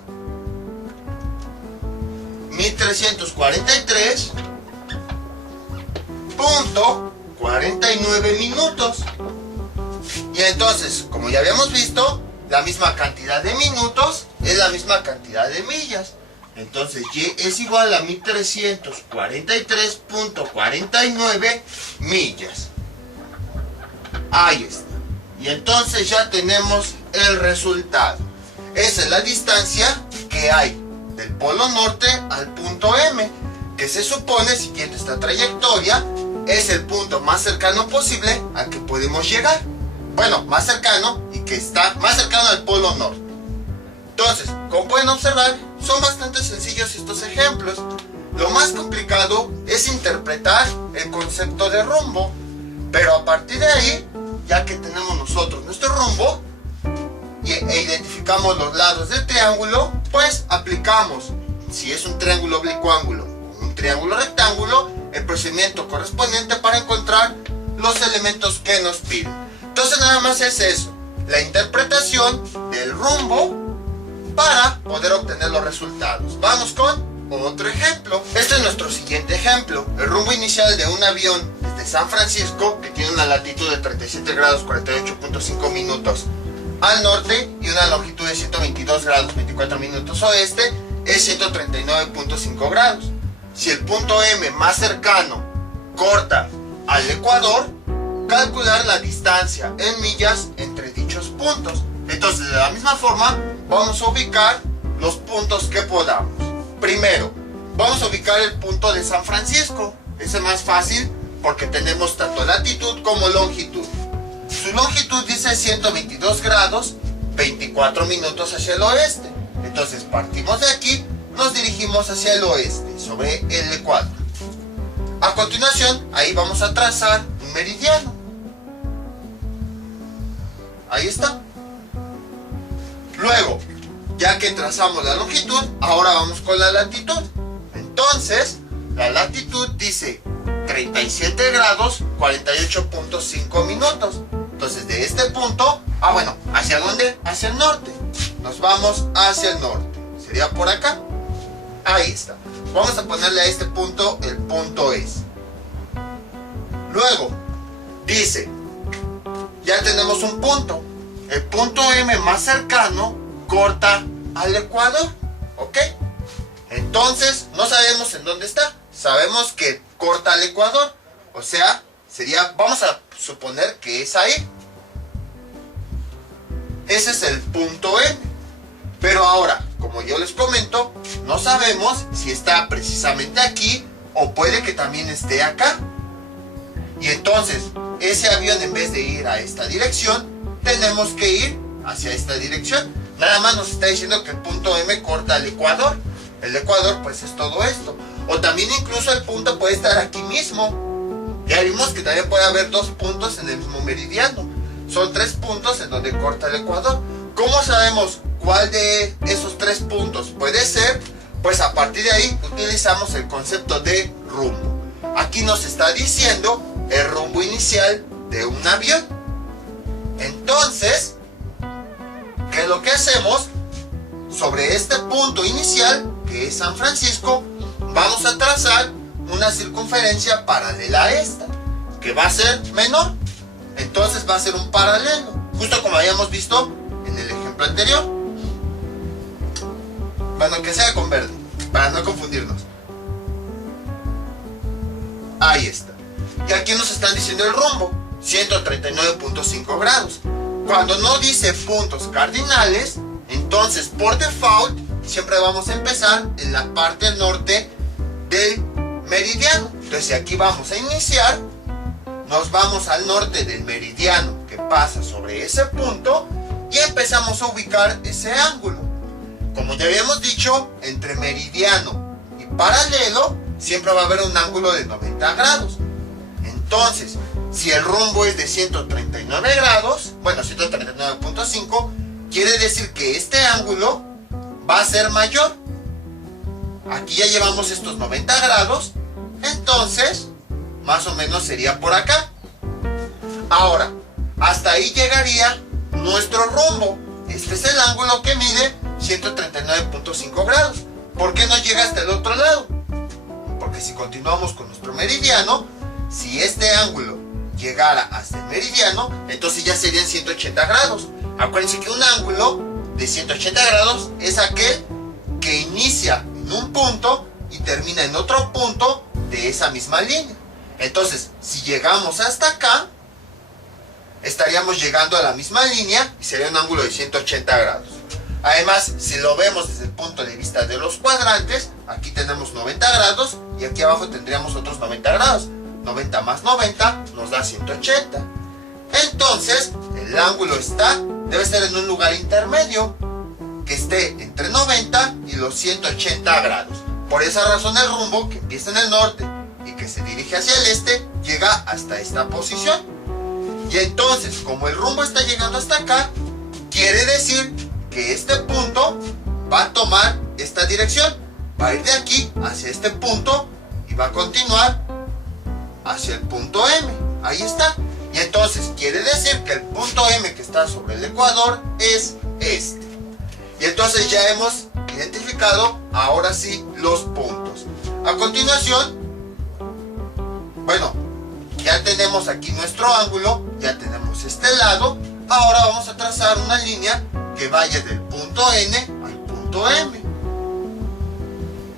1343.49 minutos. Y entonces, como ya habíamos visto, la misma cantidad de minutos es la misma cantidad de millas. Entonces y es igual a 1343.49 millas. Ahí está. Y entonces ya tenemos el resultado. Esa es la distancia que hay del polo norte al punto M, que se supone, siguiendo esta trayectoria, es el punto más cercano posible al que podemos llegar. Bueno, más cercano, y que está más cercano al polo norte. Entonces, como pueden observar, son bastante sencillos estos ejemplos. Lo más complicado es interpretar el concepto de rumbo, pero a partir de ahí, ya que tenemos nosotros nuestro rumbo e identificamos los lados del triángulo, pues aplicamos, si es un triángulo oblicuo-ángulo o un triángulo rectángulo, el procedimiento correspondiente para encontrar los elementos que nos piden. Entonces nada más es eso, la interpretación del rumbo para poder obtener los resultados. Vamos con otro ejemplo. Este es nuestro siguiente ejemplo. El rumbo inicial de un avión desde San Francisco, que tiene una latitud de 37 grados 48.5 minutos al norte y una longitud de 122 grados 24 minutos oeste, es 139.5 grados. Si el punto M más cercano corta al ecuador, calcular la distancia en millas entre dichos puntos. Entonces, de la misma forma, vamos a ubicar los puntos que podamos. Primero, vamos a ubicar el punto de San Francisco. Ese es más fácil porque tenemos tanto latitud como longitud. Su longitud dice 122 grados 24 minutos hacia el oeste. Entonces partimos de aquí, nos dirigimos hacia el oeste, sobre el ecuador. A continuación, ahí vamos a trazar un meridiano. Ahí está. Luego, ya que trazamos la longitud, ahora vamos con la latitud. Entonces, la latitud dice 37 grados 48.5 minutos. Entonces, de este punto, ¿hacia dónde? Hacia el norte. Nos vamos hacia el norte. Sería por acá. Ahí está. Vamos a ponerle a este punto el punto S. Luego, dice, ya tenemos un punto. El punto M más cercano corta al ecuador. ¿Ok? Entonces, no sabemos en dónde está. Sabemos que corta al ecuador. O sea, vamos a suponer que es ahí. Ese es el punto M. Pero ahora, como yo les comento, no sabemos si está precisamente aquí o puede que también esté acá. Y entonces, ese avión, en vez de ir a esta dirección, tenemos que ir hacia esta dirección. Nada más nos está diciendo que el punto M corta el ecuador. El ecuador, pues, es todo esto. O también incluso el punto puede estar aquí mismo. Ya vimos que también puede haber dos puntos en el mismo meridiano. Son 3 puntos en donde corta el ecuador. ¿Cómo sabemos cuál de esos 3 puntos puede ser? Pues a partir de ahí utilizamos el concepto de rumbo. Aquí nos está diciendo el rumbo inicial de un avión. Entonces, ¿qué es lo que hacemos? Sobre este punto inicial, que es San Francisco, vamos a trazar una circunferencia paralela a esta, que va a ser menor. Entonces va a ser un paralelo, justo como habíamos visto en el ejemplo anterior. Bueno, que sea con verde, para no confundirnos. Ahí está. Y aquí nos están diciendo el rumbo, 139.5 grados. Cuando no dice puntos cardinales, entonces por default siempre vamos a empezar en la parte norte del meridiano. Entonces, si aquí vamos a iniciar, nos vamos al norte del meridiano que pasa sobre ese punto y empezamos a ubicar ese ángulo. Como ya habíamos dicho, entre meridiano y paralelo siempre va a haber un ángulo de 90 grados. Entonces, si el rumbo es de 139 grados, 139.5, quiere decir que este ángulo va a ser mayor. Aquí ya llevamos estos 90 grados, entonces más o menos sería por acá. Ahora, hasta ahí llegaría nuestro rumbo. Este es el ángulo que mide 139.5 grados. ¿Por qué no llega hasta el otro lado? Porque si continuamos con nuestro meridiano, si este ángulo llegara hasta el meridiano, entonces ya serían 180 grados. Acuérdense que un ángulo de 180 grados es aquel que inicia en un punto y termina en otro punto de esa misma línea. Entonces, si llegamos hasta acá, estaríamos llegando a la misma línea y sería un ángulo de 180 grados. Además, si lo vemos desde el punto de vista de los cuadrantes, aquí tenemos 90 grados y aquí abajo tendríamos otros 90 grados. 90 más 90 nos da 180. Entonces, el ángulo debe estar en un lugar intermedio, que esté entre 90 y los 180 grados. Por esa razón el rumbo, que empieza en el norte y que se dirige hacia el este, llega hasta esta posición. Y entonces, como el rumbo está llegando hasta acá, quiere decir que este punto va a tomar esta dirección. Va a ir de aquí hacia este punto y va a continuar hacia el punto M. Ahí está. Y entonces quiere decir que el punto M que está sobre el ecuador es este. Y entonces ya hemos identificado ahora sí los puntos. A continuación, ya tenemos aquí nuestro ángulo, ya tenemos este lado. Ahora vamos a trazar una línea que vaya del punto N al punto M.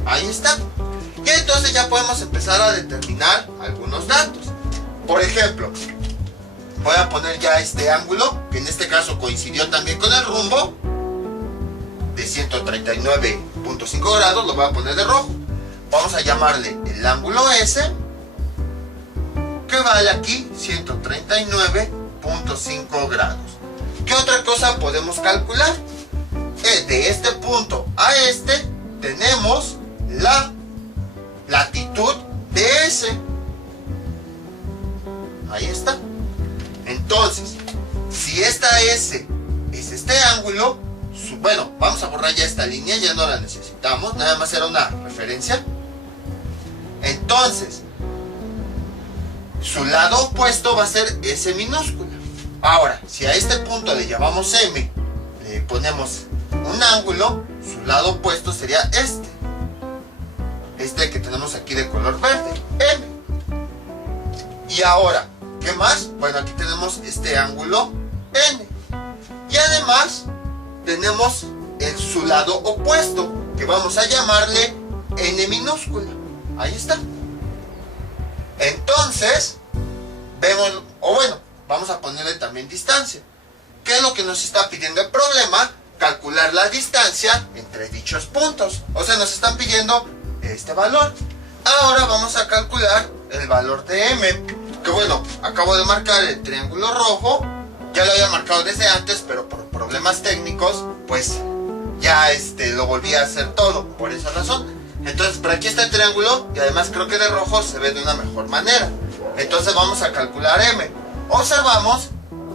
Ahí está. Y entonces ya podemos empezar a determinar algunos datos. Por ejemplo, voy a poner ya este ángulo, que en este caso coincidió también con el rumbo, de 139.5 grados, lo voy a poner de rojo. Vamos a llamarle el ángulo S, que vale aquí 139.5 grados. ¿Qué otra cosa podemos calcular? De este punto a este tenemos la latitud de S. Ahí está. Entonces, si esta delta S es este ángulo, bueno, vamos a borrar ya esta línea, ya no la necesitamos, nada más era una referencia. Entonces, su lado opuesto va a ser S minúscula. Ahora, si a este punto le llamamos M, le ponemos un ángulo, su lado opuesto sería este que tenemos aquí de color verde, M. Y ahora, ¿qué más? Bueno, aquí tenemos este ángulo N. Y además tenemos su lado opuesto, que vamos a llamarle N minúscula. Ahí está. Entonces, vemos, o bueno, vamos a ponerle también distancia. ¿Qué es lo que nos está pidiendo el problema? Calcular la distancia entre dichos puntos. O sea, nos están pidiendo este valor. Ahora vamos a calcular el valor de M. Que bueno, acabo de marcar el triángulo rojo. Ya lo había marcado desde antes, pero por problemas técnicos, pues ya lo volví a hacer todo, por esa razón. Entonces, por aquí está el triángulo y además creo que de rojo se ve de una mejor manera. Entonces vamos a calcular M. Observamos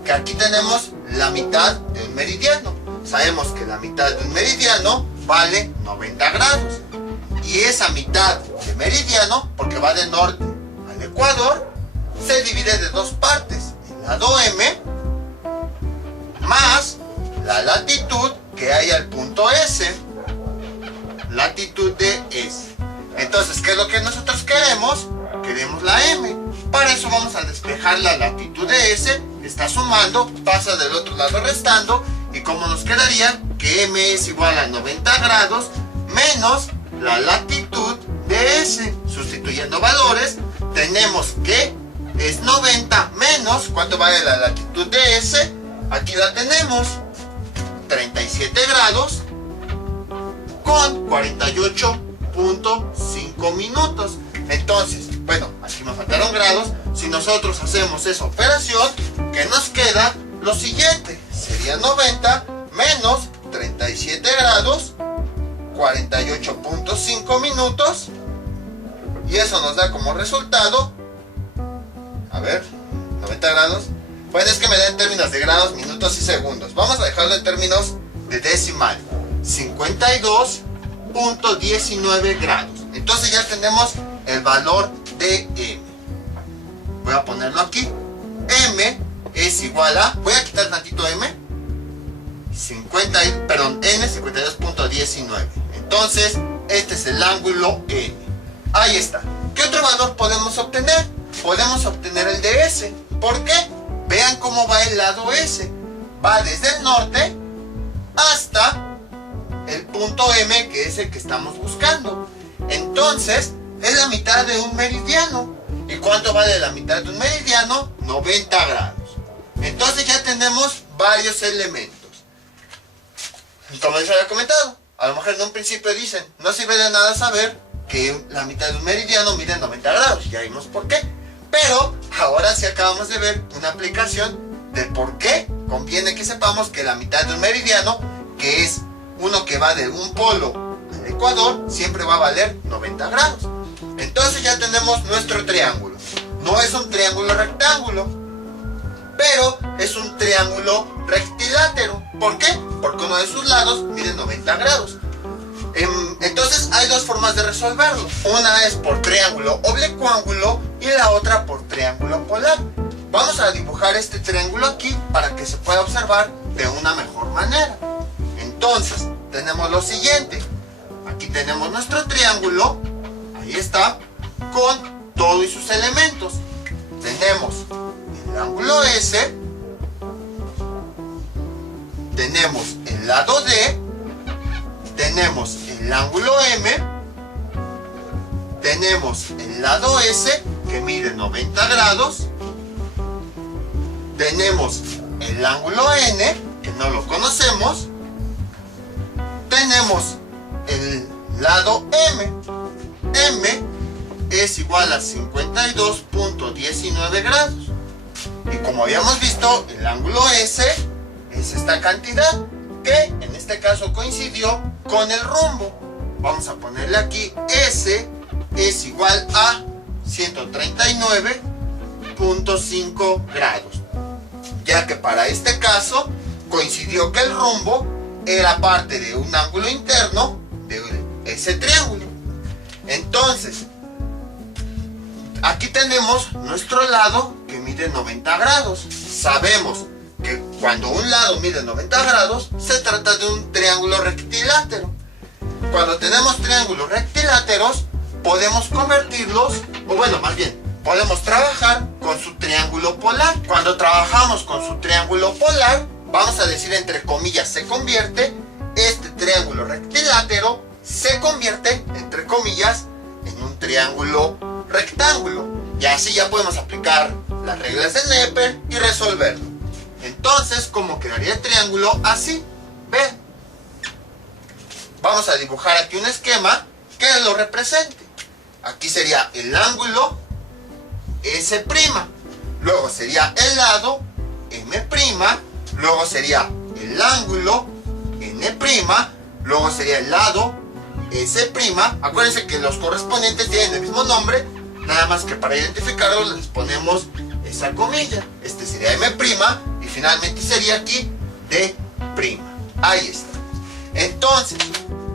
que aquí tenemos la mitad de un meridiano. Sabemos que la mitad de un meridiano vale 90 grados. Y esa mitad de meridiano, porque va de norte al ecuador, se divide de dos partes. El lado M más la latitud que hay al punto S. Latitud de S. Entonces, ¿qué es lo que nosotros queremos? Queremos la M. Para eso vamos a despejar la latitud de S. Está sumando, pasa del otro lado restando. ¿Y cómo nos quedaría? Que M es igual a 90 grados menos la latitud de S. Sustituyendo valores, tenemos que es 90 menos, ¿cuánto vale la latitud de S? Aquí la tenemos, 37 grados con 48.5 minutos. Entonces, bueno, aquí me faltaron grados. Si nosotros hacemos esa operación, ¿qué nos queda? Lo siguiente, sería 90 menos 37 grados, 48.5 minutos. Y eso nos da como resultado, a ver, 90 grados. Bueno, es que me da en términos de grados, minutos y segundos. Vamos a dejarlo en términos de decimal. 52.19 grados. Entonces ya tenemos el valor de M. Voy a ponerlo aquí. M es igual a, voy a quitar tantito M, N 52.19. Entonces, este es el ángulo N. Ahí está. ¿Qué otro valor podemos obtener? Podemos obtener el de S. ¿Por qué? Vean cómo va el lado S. Va desde el norte hasta el punto M, que es el que estamos buscando. Entonces, es la mitad de un meridiano. ¿Y cuánto vale la mitad de un meridiano? 90 grados. Entonces ya tenemos varios elementos. Como les había comentado, a lo mejor en un principio dicen, no sirve de nada saber que la mitad de un meridiano mide 90 grados. Ya vimos por qué. Pero ahora sí acabamos de ver una aplicación de por qué conviene que sepamos que la mitad de un meridiano, que es uno que va de un polo al ecuador, siempre va a valer 90 grados. Entonces ya tenemos nuestro triángulo. No es un triángulo rectángulo, pero es un triángulo rectilátero. ¿Por qué? Porque uno de sus lados mide 90 grados. Entonces hay dos formas de resolverlo. Una es por triángulo oblicuángulo y la otra por triángulo polar. Vamos a dibujar este triángulo aquí para que se pueda observar de una mejor manera. Entonces tenemos lo siguiente. Aquí tenemos nuestro triángulo. Ahí está. Con todos sus elementos. Tenemos el ángulo S. Tenemos el lado D. Tenemos el ángulo M. Tenemos el lado S, que mide 90 grados. Tenemos el ángulo N, que no lo conocemos. Tenemos el lado M. M es igual a 52.19 grados. Y como habíamos visto, el ángulo S es esta cantidad, que en este caso coincidió con el rumbo. Vamos a ponerle aquí S es igual a 139.5 grados. ya que para este caso coincidió que el rumbo era parte de un ángulo interno de ese triángulo. Entonces, aquí tenemos nuestro lado que mide 90 grados. Sabemos que cuando un lado mide 90 grados, se trata de un triángulo rectilátero. Cuando tenemos triángulos rectiláteros, podemos convertirlos, o bueno, más bien, podemos trabajar con su triángulo polar. Cuando trabajamos con su triángulo polar, vamos a decir entre comillas, se convierte, este triángulo rectilátero se convierte, entre comillas, en un triángulo rectángulo. Y así ya podemos aplicar las reglas de Neper y resolverlo. Entonces, ¿cómo quedaría el triángulo? Así, vean. Vamos a dibujar aquí un esquema que lo represente. Aquí sería el ángulo S', luego sería el lado M', luego sería el ángulo N', luego sería el lado S'. Acuérdense que los correspondientes tienen el mismo nombre, nada más que para identificarlos les ponemos esa comilla. Este sería M', y finalmente sería aquí D'. Ahí está. Entonces,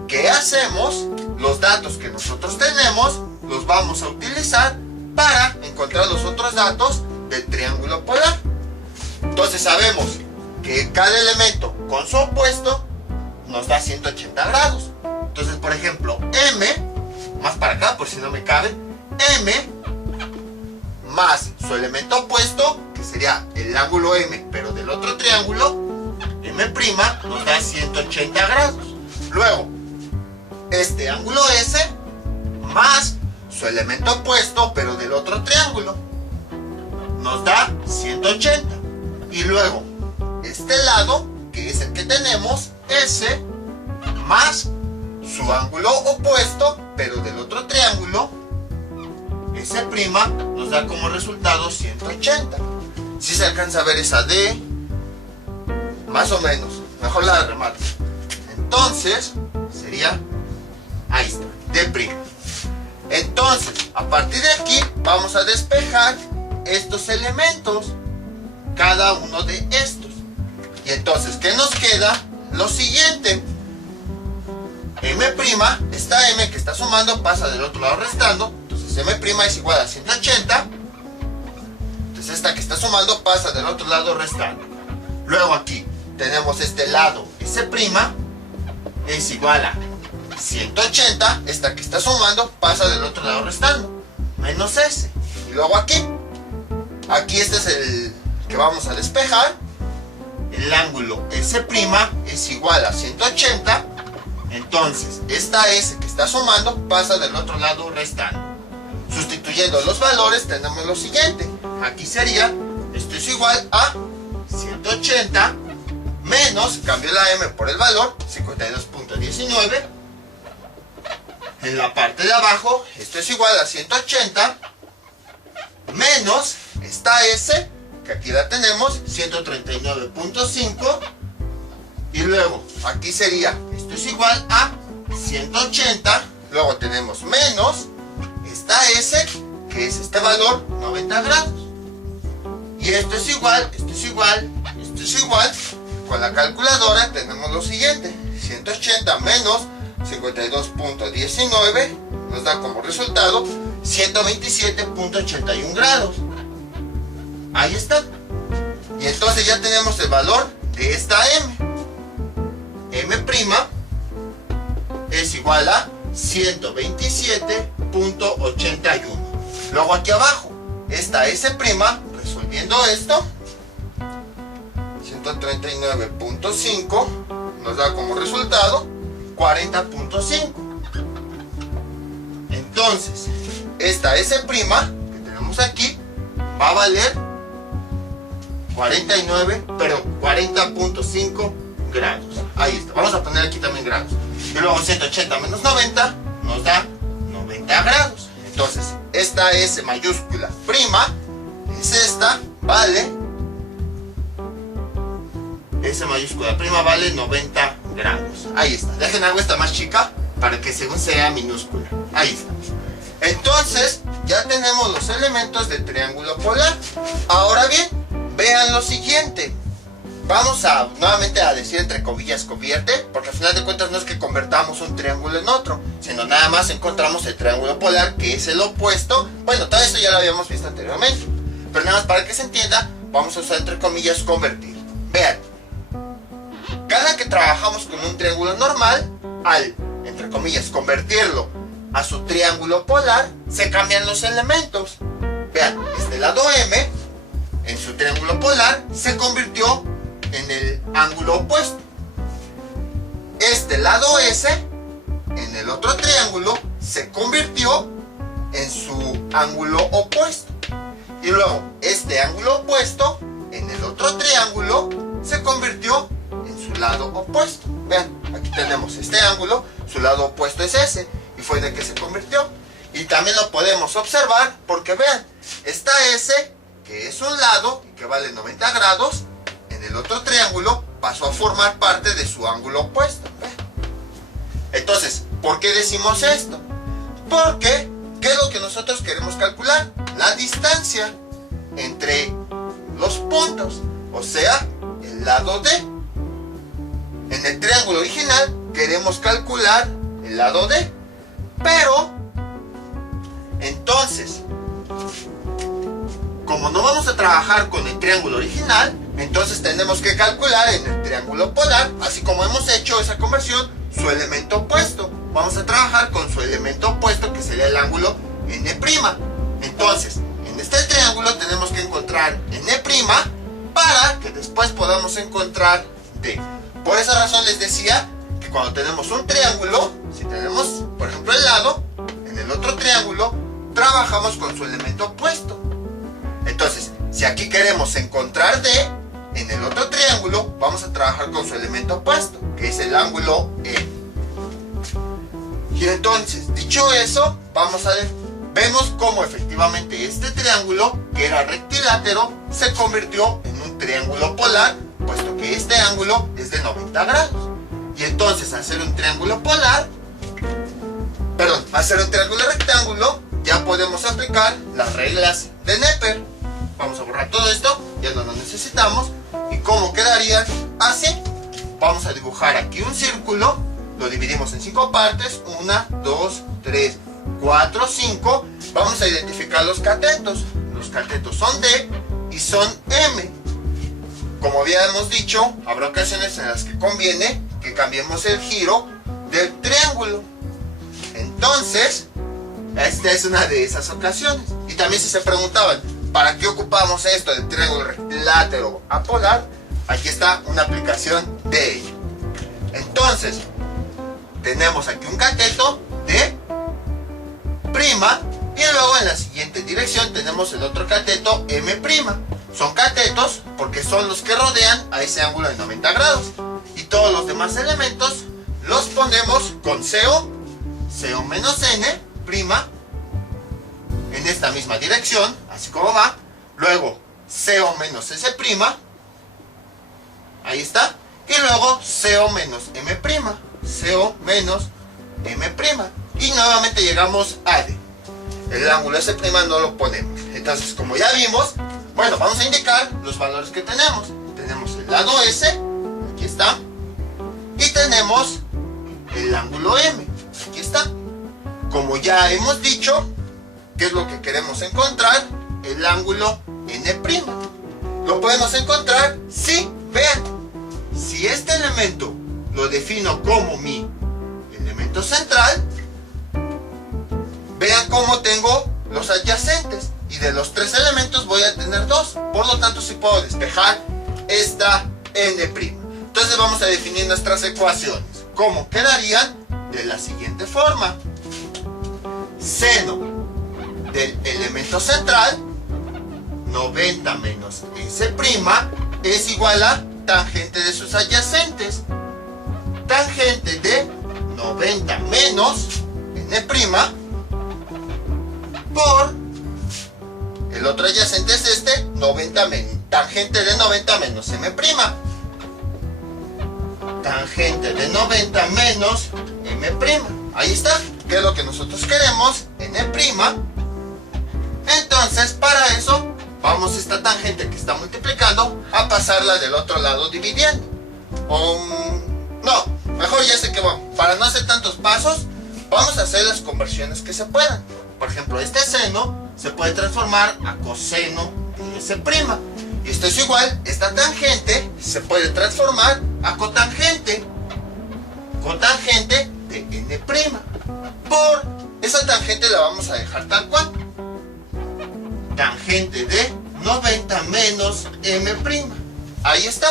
¿qué hacemos? Los datos que nosotros tenemos los vamos a utilizar para encontrar los otros datos del triángulo polar. Entonces sabemos que cada elemento con su opuesto nos da 180 grados. Entonces, por ejemplo, M, más para acá por si no me cabe, M más su elemento opuesto, que sería el ángulo M, pero del otro triángulo, M' nos da 180 grados. Luego, este ángulo S más su elemento opuesto, pero del otro triángulo, nos da 180. Y luego, este lado, que es el que tenemos, S más su ángulo opuesto, pero del otro triángulo, S', nos da como resultado 180. Si se alcanza a ver esa D, más o menos, mejor la remato. Entonces, sería, ahí está, D'. Entonces, a partir de aquí, vamos a despejar estos elementos, cada uno de estos. Y entonces, ¿qué nos queda? Lo siguiente. M', esta M que está sumando pasa del otro lado restando. Entonces M' es igual a 180. Entonces esta que está sumando pasa del otro lado restando. Luego aquí tenemos este lado S' es igual a 180. Esta que está sumando pasa del otro lado restando. Menos S. Y luego aquí este es el que vamos a despejar. El ángulo S' es igual a 180. Entonces, esta S que está sumando pasa del otro lado restando. Sustituyendo los valores tenemos lo siguiente. Aquí sería, esto es igual a 180 menos, cambio la M por el valor, 52.19. En la parte de abajo, esto es igual a 180 menos esta S, que aquí la tenemos, 139.5. Y luego, aquí sería, esto es igual a 180. Luego tenemos menos esta S, que es este valor, 90 grados. Y esto es igual, esto es igual, esto es igual. Con la calculadora tenemos lo siguiente. 180 menos 52.19 nos da como resultado 127.81 grados. Ahí está. Y entonces ya tenemos el valor de esta M. M' es igual a 127.81. Luego aquí abajo, esta S', resolviendo esto, 139.5 nos da como resultado 40.5. Entonces, esta S' que tenemos aquí va a valer 40.5 grados. Ahí está. Vamos a poner aquí también grados. Y luego 180 menos 90 nos da 90 grados. Entonces, esta S mayúscula prima es esta, vale. S mayúscula prima vale 90 grados. Ahí está. Dejen algo esta más chica para que según sea minúscula. Ahí está. Entonces, ya tenemos los elementos del triángulo polar. Ahora bien, vean lo siguiente. Vamos a nuevamente a decir entre comillas convierte, porque al final de cuentas no es que convertamos un triángulo en otro, sino nada más encontramos el triángulo polar, que es el opuesto. Bueno, todo esto ya lo habíamos visto anteriormente, pero nada más para que se entienda, vamos a usar entre comillas convertir. Vean, cada que trabajamos con un triángulo normal, al entre comillas convertirlo a su triángulo polar, se cambian los elementos. Vean, este lado M en su triángulo polar se convirtió en el ángulo opuesto. Este lado S en el otro triángulo se convirtió en su ángulo opuesto. Y luego este ángulo opuesto en el otro triángulo se convirtió en su lado opuesto. Vean, aquí tenemos este ángulo, su lado opuesto es ese, y fue de que se convirtió. Y también lo podemos observar porque vean, esta S, que es un lado y que vale 90 grados, en el otro triángulo pasó a formar parte de su ángulo opuesto. Vean. Entonces, ¿por qué decimos esto? Porque, ¿qué es lo que nosotros queremos calcular? La distancia entre los puntos, o sea, el lado D. En el triángulo original queremos calcular el lado D, pero entonces, como no vamos a trabajar con el triángulo original, entonces tenemos que calcular en el triángulo polar, así como hemos hecho esa conversión, su elemento opuesto. Vamos a trabajar con su elemento opuesto, que sería el ángulo N'. Entonces, en este triángulo tenemos que encontrar N' para que después podamos encontrar D. Por esa razón les decía que cuando tenemos un triángulo, si tenemos, por ejemplo, el lado, en el otro triángulo, trabajamos con su elemento opuesto. Entonces, si aquí queremos encontrar D, en el otro triángulo, vamos a trabajar con su elemento opuesto, que es el ángulo E. Y entonces, dicho eso, vemos cómo efectivamente este triángulo, que era rectilátero, se convirtió en un triángulo polar, puesto que este ángulo es de 90 grados. Y entonces, al ser un triángulo rectángulo, ya podemos aplicar las reglas de Neper. Vamos a borrar todo esto, ya no lo necesitamos. ¿Y cómo quedarían? Así. Vamos a dibujar aquí un círculo, lo dividimos en 5 partes, 1, 2, 3, 4, 5. Vamos a identificar los catetos. Los catetos son D y son M. Como habíamos dicho, habrá ocasiones en las que conviene que cambiemos el giro del triángulo. Entonces, esta es una de esas ocasiones. Y también si se preguntaban, ¿para qué ocupamos esto del triángulo rectilátero apolar? Aquí está una aplicación de ello. Entonces, tenemos aquí un cateto D', y luego en la siguiente dirección tenemos el otro cateto M'. Son catetos porque son los que rodean a ese ángulo de 90 grados. Y todos los demás elementos los ponemos con CO menos N', en esta misma dirección, así como va. Luego CO menos S', ahí está. Y luego CO menos M', CO menos M'. Y nuevamente llegamos a D. El ángulo S' no lo ponemos. Entonces, como ya vimos, bueno, vamos a indicar los valores que tenemos. Tenemos el lado S, aquí está. Y tenemos el ángulo M, aquí está. Como ya hemos dicho, ¿qué es lo que queremos encontrar? El ángulo N'. ¿Lo podemos encontrar? Sí, vean. Si este elemento lo defino como mi elemento central, vean cómo tengo los adyacentes. Y de los 3 elementos voy a tener 2. Por lo tanto, sí puedo despejar esta N'. Entonces vamos a definir nuestras ecuaciones. ¿Cómo quedarían? De la siguiente forma. Seno del elemento central, 90 menos S', es igual a tangente de sus adyacentes. Tangente de 90 menos N' por el otro adyacente es este, 90 tangente de 90 menos M'. Tangente de 90 menos M'. Ahí está. ¿Qué es lo que nosotros queremos? N'. Entonces, para eso, vamos vamos esta tangente que está multiplicando a pasarla del otro lado dividiendo. No, mejor ya sé que para no hacer tantos pasos, vamos a hacer las conversiones que se puedan. Por ejemplo, este seno se puede transformar a coseno de S'. Y esto es igual, esta tangente se puede transformar a cotangente. Cotangente de N'. Por esa tangente la vamos a dejar tal cual. Tangente de 90 menos M'. Ahí está.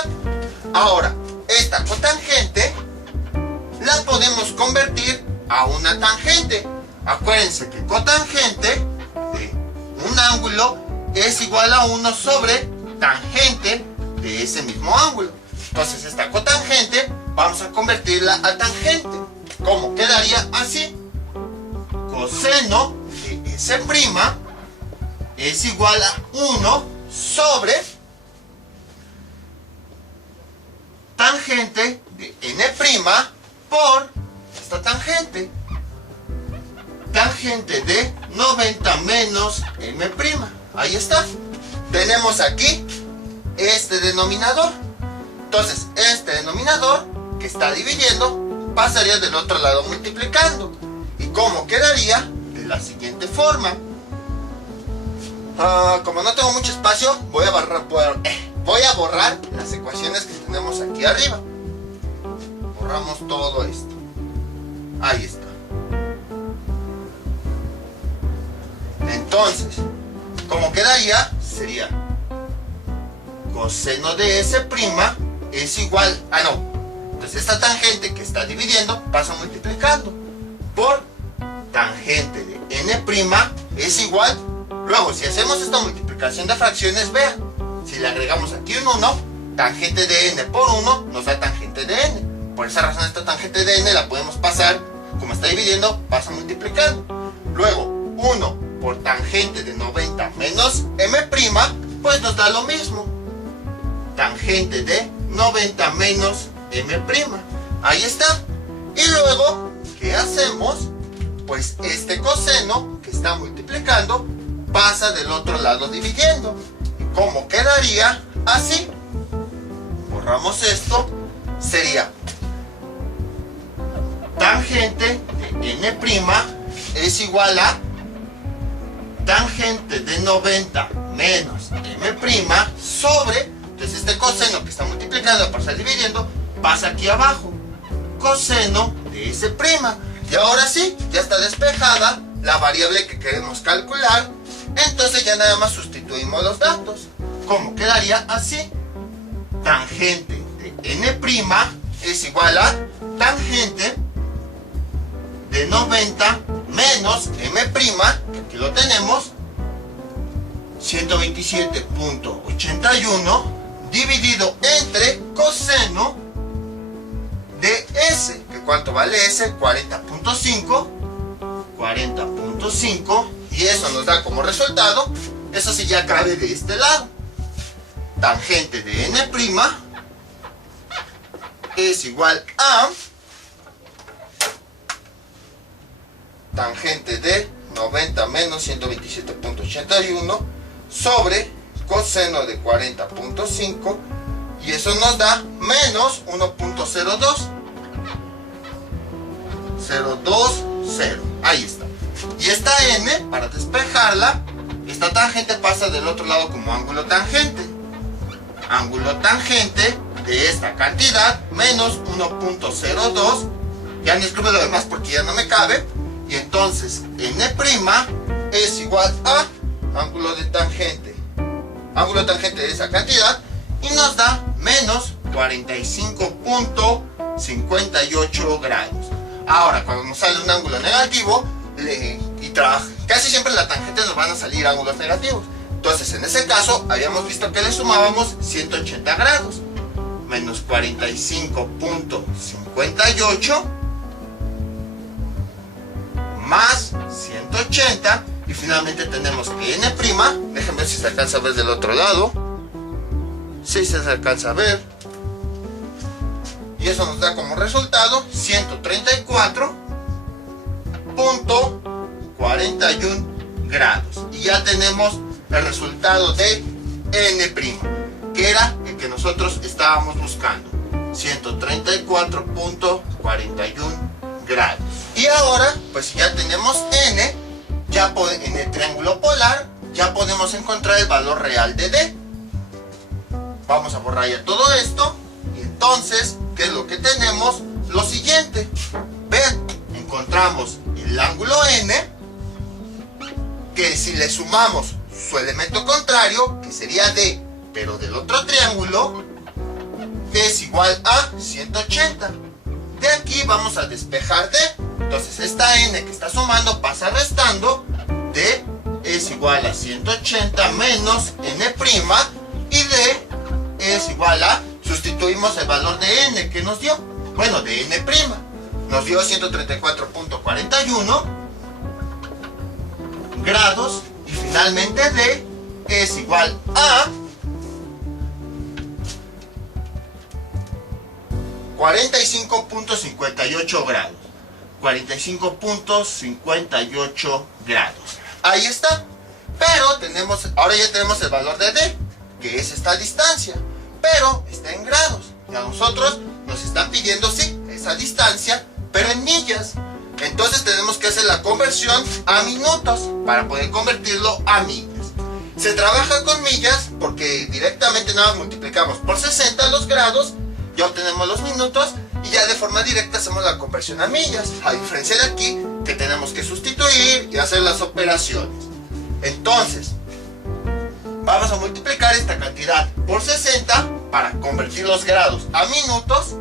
Ahora, esta cotangente la podemos convertir a una tangente. Acuérdense que cotangente de un ángulo es igual a 1 sobre tangente de ese mismo ángulo. Entonces esta cotangente vamos a convertirla a tangente. ¿Cómo quedaría? Así. Coseno de S' es igual a 1 sobre tangente de N' por esta tangente. Tangente de 90 menos M'. Ahí está. Tenemos aquí este denominador. Entonces, este denominador que está dividiendo pasaría del otro lado multiplicando. ¿Y cómo quedaría? De la siguiente forma. Como no tengo mucho espacio, voy a borrar las ecuaciones que tenemos aquí arriba. Borramos todo esto. Ahí está. Entonces, ¿cómo quedaría? Sería coseno de S' es igual a Entonces esta tangente que está dividiendo pasa multiplicando por tangente de N' es igual. Luego, si hacemos esta multiplicación de fracciones, vean, si le agregamos aquí un 1, tangente de N por 1 nos da tangente de N. Por esa razón esta tangente de N la podemos pasar, como está dividiendo, pasa multiplicando. Luego, 1 por tangente de 90 menos M', pues nos da lo mismo. Tangente de 90 menos M'. Ahí está. Y luego, ¿qué hacemos? Pues este coseno que está multiplicando pasa del otro lado dividiendo. ¿Y cómo quedaría? Así. Borramos esto. Sería tangente de N' es igual a tangente de 90 menos M' sobre, entonces este coseno que está multiplicando para estar dividiendo pasa aquí abajo, coseno de S'. Y ahora sí, ya está despejada la variable que queremos calcular. Entonces ya nada más sustituimos los datos. ¿Cómo quedaría? Así. Tangente de N' es igual a tangente de 90 menos M', que aquí lo tenemos, 127.81 dividido entre coseno de S, que ¿cuánto vale S? 40.5, 40.5, y eso nos da como resultado, eso sí ya cabe de este lado, tangente de N' es igual a tangente de 90 menos 127.81 sobre coseno de 40.5, y eso nos da menos 1.02. 020. Ahí está. Y esta n, para despejarla, esta tangente pasa del otro lado como ángulo tangente. Ángulo tangente de esta cantidad menos 1.02. Ya no escribo lo demás porque ya no me cabe. Y entonces n' es igual a ángulo tangente de esa cantidad, y nos da menos 45.58 grados. Ahora, cuando nos sale un ángulo negativo, casi siempre en la tangente nos van a salir ángulos negativos. Entonces, en ese caso, habíamos visto que le sumábamos 180 grados. Menos 45.58 más 180. Y finalmente tenemos que n', déjenme ver si se alcanza a ver del otro lado. Sí, se alcanza a ver. Y eso nos da como resultado 134.41 grados. Y ya tenemos el resultado de n', que era el que nosotros estábamos buscando, 134.41 grados. Y ahora, pues ya tenemos n, en el triángulo polar, ya podemos encontrar el valor real de d. Vamos a borrar ya todo esto, y entonces, ¿qué es lo que tenemos? Lo siguiente, ven, encontramos el ángulo n, que si le sumamos su elemento contrario, que sería d, pero del otro triángulo, es igual a 180. De aquí vamos a despejar d. Entonces esta n que está sumando pasa restando. D es igual a 180 menos n', y d es igual a, sustituimos el valor de n que nos dio, bueno, de n', nos dio 134.41 grados, y finalmente d es igual a 45.58 grados. 45.58 grados. Ahí está. Pero ahora ya tenemos el valor de d, que es esta distancia, pero está en grados. Y a nosotros nos están pidiendo, sí, esa distancia, pero en millas. Entonces tenemos que hacer la conversión a minutos para poder convertirlo a millas. Se trabaja con millas porque directamente nada más multiplicamos por 60 los grados, ya obtenemos los minutos y ya de forma directa hacemos la conversión a millas. A diferencia de aquí, que tenemos que sustituir y hacer las operaciones. Entonces, vamos a multiplicar esta cantidad por 60 para convertir los grados a minutos.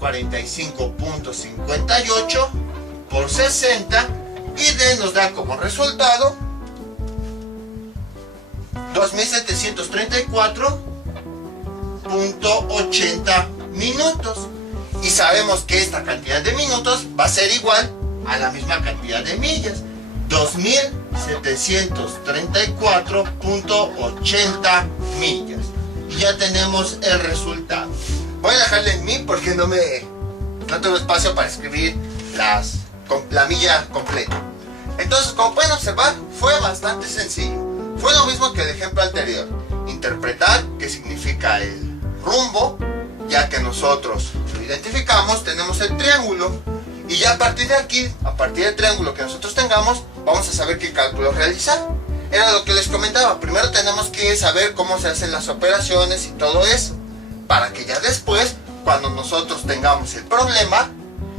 45.58 por 60, y d nos da como resultado 2734.80 minutos. Y sabemos que esta cantidad de minutos va a ser igual a la misma cantidad de millas, 2734.80 millas. Y ya tenemos el resultado. Voy a dejarle en mí porque no tengo espacio para escribir la milla completa. Entonces, como pueden observar, fue bastante sencillo. Fue lo mismo que el ejemplo anterior. Interpretar qué significa el rumbo, ya que nosotros lo identificamos, tenemos el triángulo, y ya a partir de aquí, a partir del triángulo que nosotros tengamos, vamos a saber qué cálculos realizar. Era lo que les comentaba. Primero tenemos que saber cómo se hacen las operaciones y todo eso, para que ya después, cuando nosotros tengamos el problema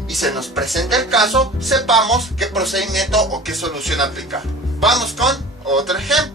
y se nos presente el caso, sepamos qué procedimiento o qué solución aplicar. Vamos con otro ejemplo.